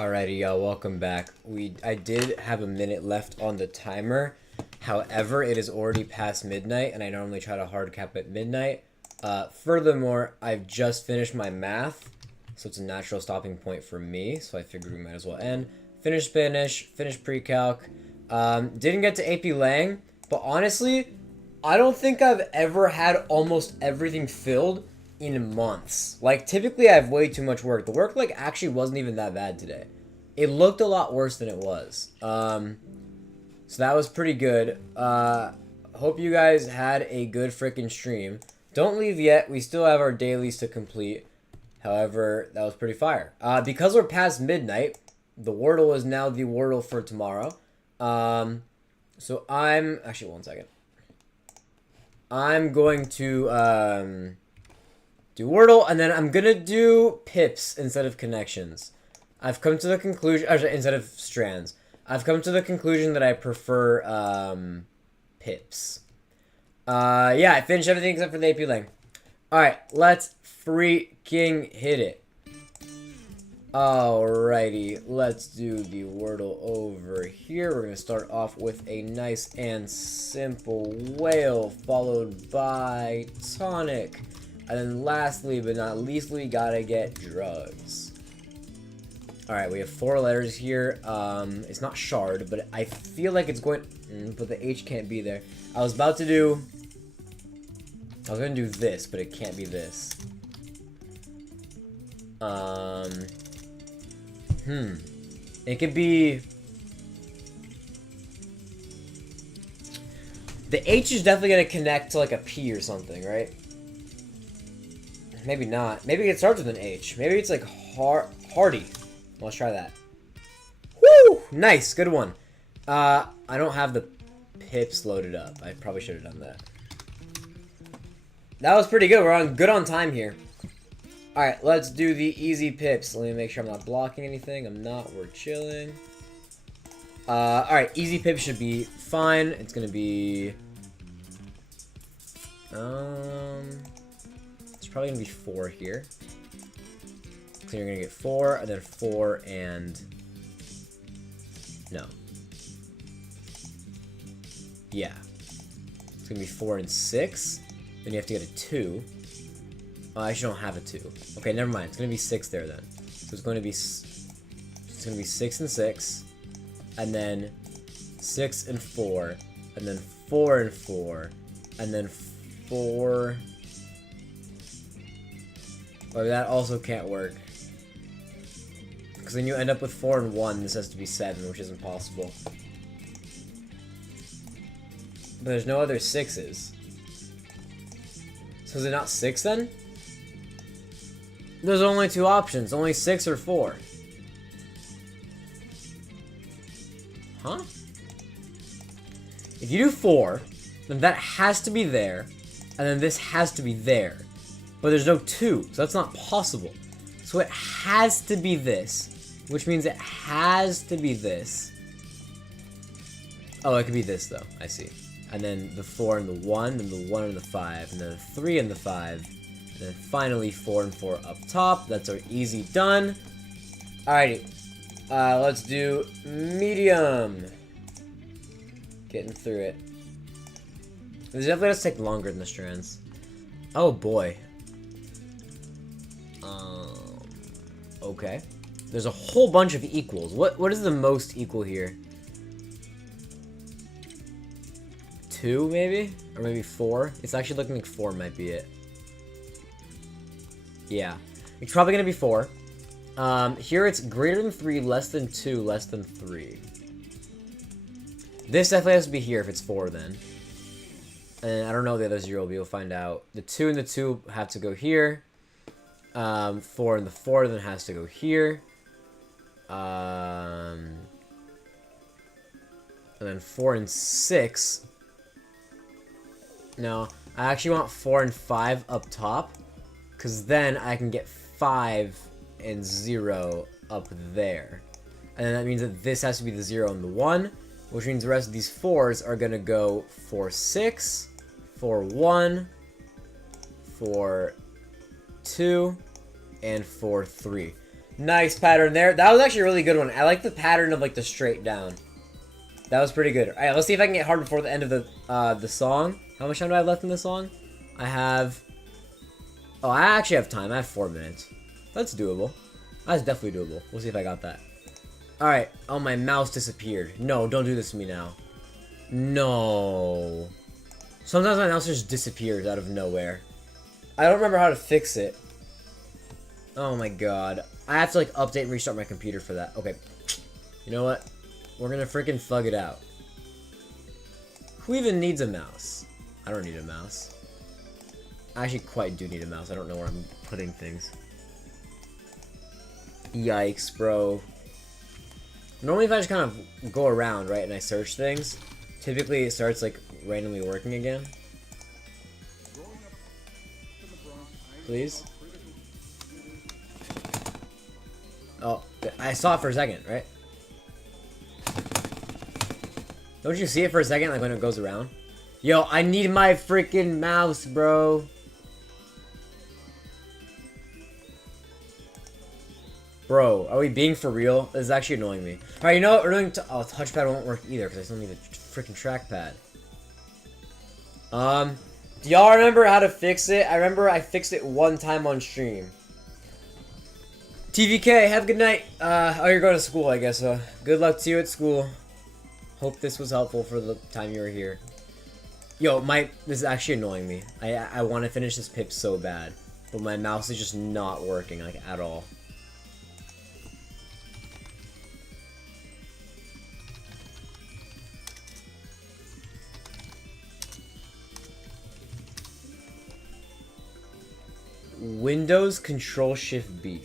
Alrighty, y'all, welcome back. I did have a minute left on the timer. However, it is already past midnight, and I normally try to hard cap at midnight. Furthermore, I've just finished my math, so it's a natural stopping point for me, so I figured we might as well end. Finished Spanish, finished pre-calc. Didn't get to AP Lang, but honestly, I don't think I've ever had almost everything filled in months. Like, typically I have way too much work. The work, like, actually wasn't even that bad today. It looked a lot worse than it was. So that was pretty good. Hope you guys had a good freaking stream. Don't leave yet. We still have our dailies to complete. However, that was pretty fire. Because we're past midnight, the Wordle is now the Wordle for tomorrow. So I'm... Actually, one second. I'm going to... do Wordle, and then I'm gonna do pips instead of connections. I've come to the conclusion, instead of strands. I've come to the conclusion that I prefer, pips. Yeah, I finished everything except for the AP Lang. Alright, let's freaking hit it. Alrighty, let's do the Wordle over here. We're gonna start off with a nice and simple whale, followed by tonic. And then lastly, but not leastly, gotta get drugs. Alright, we have 4 letters here. It's not shard, but I feel like it's going... but the H can't be there. I was gonna do this, but it can't be this. It could be... The H is definitely gonna connect to, like, a P or something, right? Maybe not. Maybe it starts with an H. Maybe it's like Hardy. Let's try that. Woo! Nice. Good one. I don't have the pips loaded up. I probably should have done that. That was pretty good. We're good on time here. Alright, let's do the easy pips. Let me make sure I'm not blocking anything. I'm not. We're chilling. Alright, easy pips should be fine. It's gonna be... probably gonna be 4 here. So you're gonna get 4, and then 4, and... No. Yeah. It's gonna be 4 and 6. Then you have to get a 2. Oh, I actually don't have a 2. Okay, never mind. It's gonna be 6 there then. So it's gonna be 6 and 6. And then 6 and 4. And then 4 and 4. And then 4... Oh, that also can't work. Because then you end up with 4 and 1. This has to be 7, which isn't possible. But there's no other 6s. So is it not 6 then? There's only 2 options. Only 6 or 4. Huh? If you do 4, then that has to be there. And then this has to be there. But there's no 2, so that's not possible. So it has to be this, which means it has to be this. Oh, it could be this, though. I see. And then the 4 and the 1, then the 1 and the 5, and then the 3 and the 5, and then finally 4 and 4 up top. That's our easy done. Alrighty. Let's do medium. Getting through it. This definitely does take longer than the strands. Oh, boy. Okay. There's a whole bunch of equals. What is the most equal here? 2, maybe? Or maybe 4? It's actually looking like 4 might be it. Yeah. It's probably gonna be 4. Here it's greater than 3, less than 2, less than 3. This definitely has to be here if it's 4 then. And I don't know what the other 0 will be, we'll find out. The 2 and the 2 have to go here. 4 and the 4 then has to go here. And then 4 and 6. No, I actually want 4 and 5 up top. Because then I can get 5 and 0 up there. And then that means that this has to be the 0 and the 1. Which means the rest of these 4s are going to go 4, 6, 4, 1, 4, 2, and 4, 3. Nice pattern there. That was actually a really good one. I like the pattern of like the straight down. That was pretty good. All right, let's see if I can get hard before the end of the song. How much time do I have left in the song? I have... Oh, I actually have time. I have 4 minutes. That's doable. That's definitely doable. We'll see if I got that. Alright. Oh, my mouse disappeared. No, don't do this to me now. No. Sometimes my mouse just disappears out of nowhere. I don't remember how to fix it. Oh my god. I have to like update and restart my computer for that. Okay. You know what? We're gonna freaking thug it out. Who even needs a mouse? I don't need a mouse. I actually quite do need a mouse. I don't know where I'm putting things. Yikes, bro. Normally if I just kind of go around, right, and I search things, typically it starts like randomly working again. Please? Oh, I saw it for a second, right? Don't you see it for a second, like when it goes around? Yo, I need my freaking mouse, bro. Bro, are we being for real? This is actually annoying me. Alright, you know what? We're doing oh, touchpad won't work either because I still need a freaking trackpad. Do y'all remember how to fix it? I remember I fixed it one time on stream. TVK, have a good night. Oh, you're going to school, I guess. Good luck to you at school. Hope this was helpful for the time you were here. Yo, this is actually annoying me. I want to finish this pip so bad, but my mouse is just not working, like, at all. Windows Control Shift B.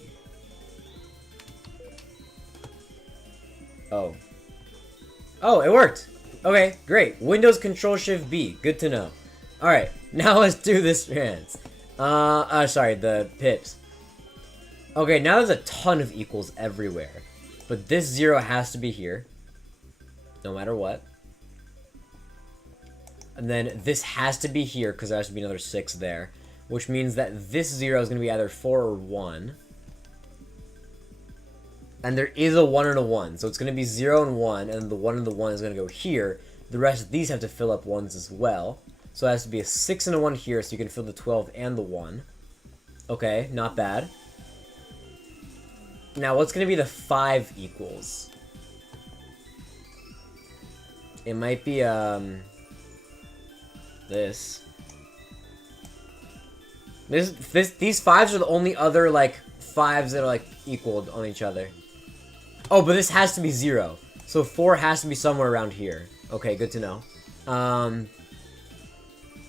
Oh. Oh, it worked! Okay, great. Windows Control Shift B. Good to know. Alright, now let's do this strands. Sorry, the pips. Okay, now there's a ton of equals everywhere. But this 0 has to be here. No matter what. And then this has to be here, because there has to be another 6 there. Which means that this 0 is going to be either 4 or 1. And there is a 1 and a 1. So it's going to be 0 and 1, and the 1 and the 1 is going to go here. The rest of these have to fill up 1s as well. So it has to be a 6 and a 1 here, so you can fill the 12 and the 1. Okay, not bad. Now, what's going to be the 5 equals? It might be, this. These 5s are the only other, like, 5s that are, like, equaled on each other. Oh, but this has to be 0. So 4 has to be somewhere around here. Okay, good to know.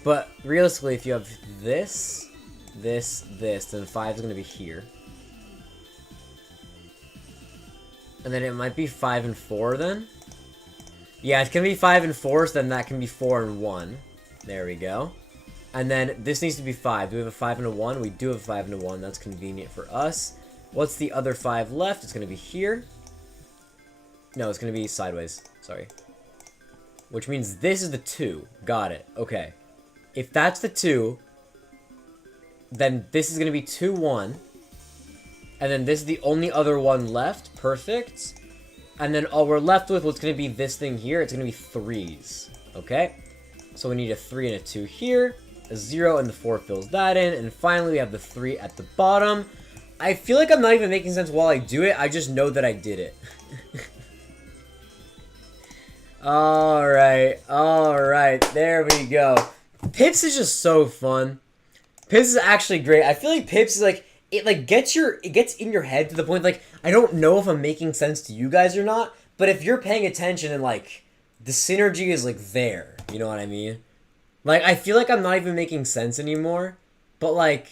But realistically, if you have this, then 5 is going to be here. And then it might be 5 and 4 then? Yeah, it's going to be 5 and 4, so then that can be 4 and 1. There we go. And then this needs to be 5. Do we have a 5 and a 1? We do have a 5 and a 1. That's convenient for us. What's the other 5 left? It's going to be here. No, it's going to be sideways. Sorry. Which means this is the 2. Got it. Okay. If that's the 2, then this is going to be 2, 1. And then this is the only other one left. Perfect. And then all we're left with, what's going to be this thing here, it's going to be 3s. Okay? So we need a 3 and a 2 here. A 0 and the 4 fills that in. And finally, we have the 3 at the bottom. I feel like I'm not even making sense while I do it. I just know that I did it. Alright, there we go. Pips is just so fun. Pips is actually great. I feel like Pips is like, it gets in your head to the point, like, I don't know if I'm making sense to you guys or not, but if you're paying attention and, like, the synergy is, like, there. You know what I mean? Like, I feel like I'm not even making sense anymore, but, like,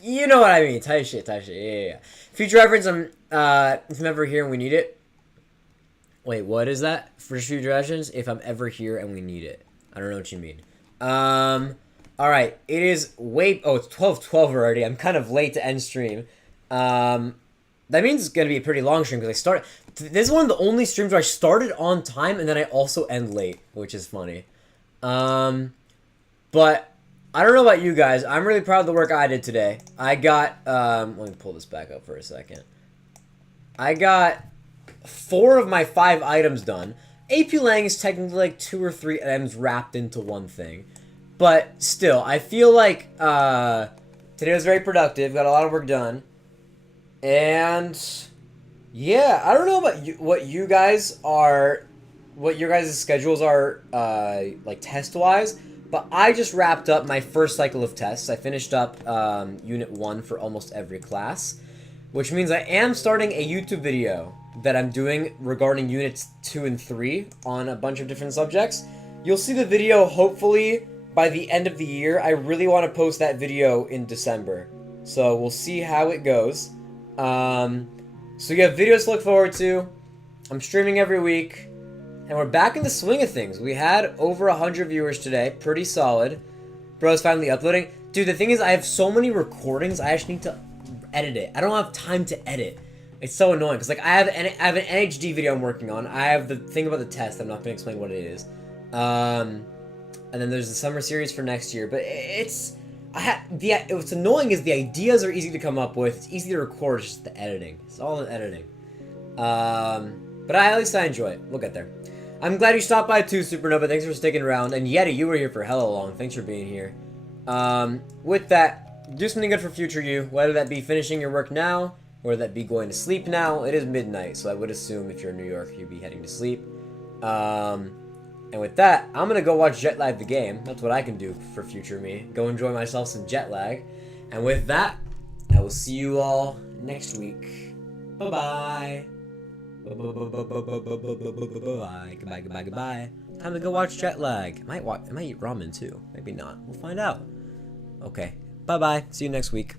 you know what I mean. Type shit, yeah. Future reference, if I'm ever here and we need it. Wait, what is that? For future reference, if I'm ever here and we need it. I don't know what you mean. Alright, it is it's 12:12 already. I'm kind of late to end stream. That means it's gonna be a pretty long stream because this is one of the only streams where I started on time and then I also end late, which is funny. But I don't know about you guys. I'm really proud of the work I did today. I got, let me pull this back up for a second. I got 4 of my 5 items done. AP Lang is technically like 2 or 3 items wrapped into one thing. But still, I feel like today was very productive. Got a lot of work done. And yeah, I don't know about what your guys' schedules are like test-wise. But I just wrapped up my first cycle of tests. I finished up Unit 1 for almost every class, which means I am starting a YouTube video that I'm doing regarding Units 2 and 3 on a bunch of different subjects. You'll see the video hopefully by the end of the year. I really want to post that video in December, so we'll see how it goes. So you have videos to look forward to. I'm streaming every week. And we're back in the swing of things. We had over 100 viewers today. Pretty solid. Bro's finally uploading. Dude, the thing is, I have so many recordings, I actually need to edit it. I don't have time to edit. It's so annoying. Because, like, I have an NHD video I'm working on. I have the thing about the test. I'm not going to explain what it is. And then there's the summer series for next year. But what's annoying is the ideas are easy to come up with. It's easy to record. It's just the editing. It's all the editing. But at least I enjoy it. We'll get there. I'm glad you stopped by too, Supernova. Thanks for sticking around. And Yeti, you were here for hella long. Thanks for being here. With that, do something good for future you. Whether that be finishing your work now, or that be going to sleep now. It is midnight, so I would assume if you're in New York, you'd be heading to sleep. And with that, I'm going to go watch Jetlag the game. That's what I can do for future me. Go enjoy myself some Jetlag. And with that, I will see you all next week. Bye-bye. Goodbye. Time to go watch Jetlag. I might eat ramen too. Maybe not. We'll find out. Okay. Bye-bye. See you next week.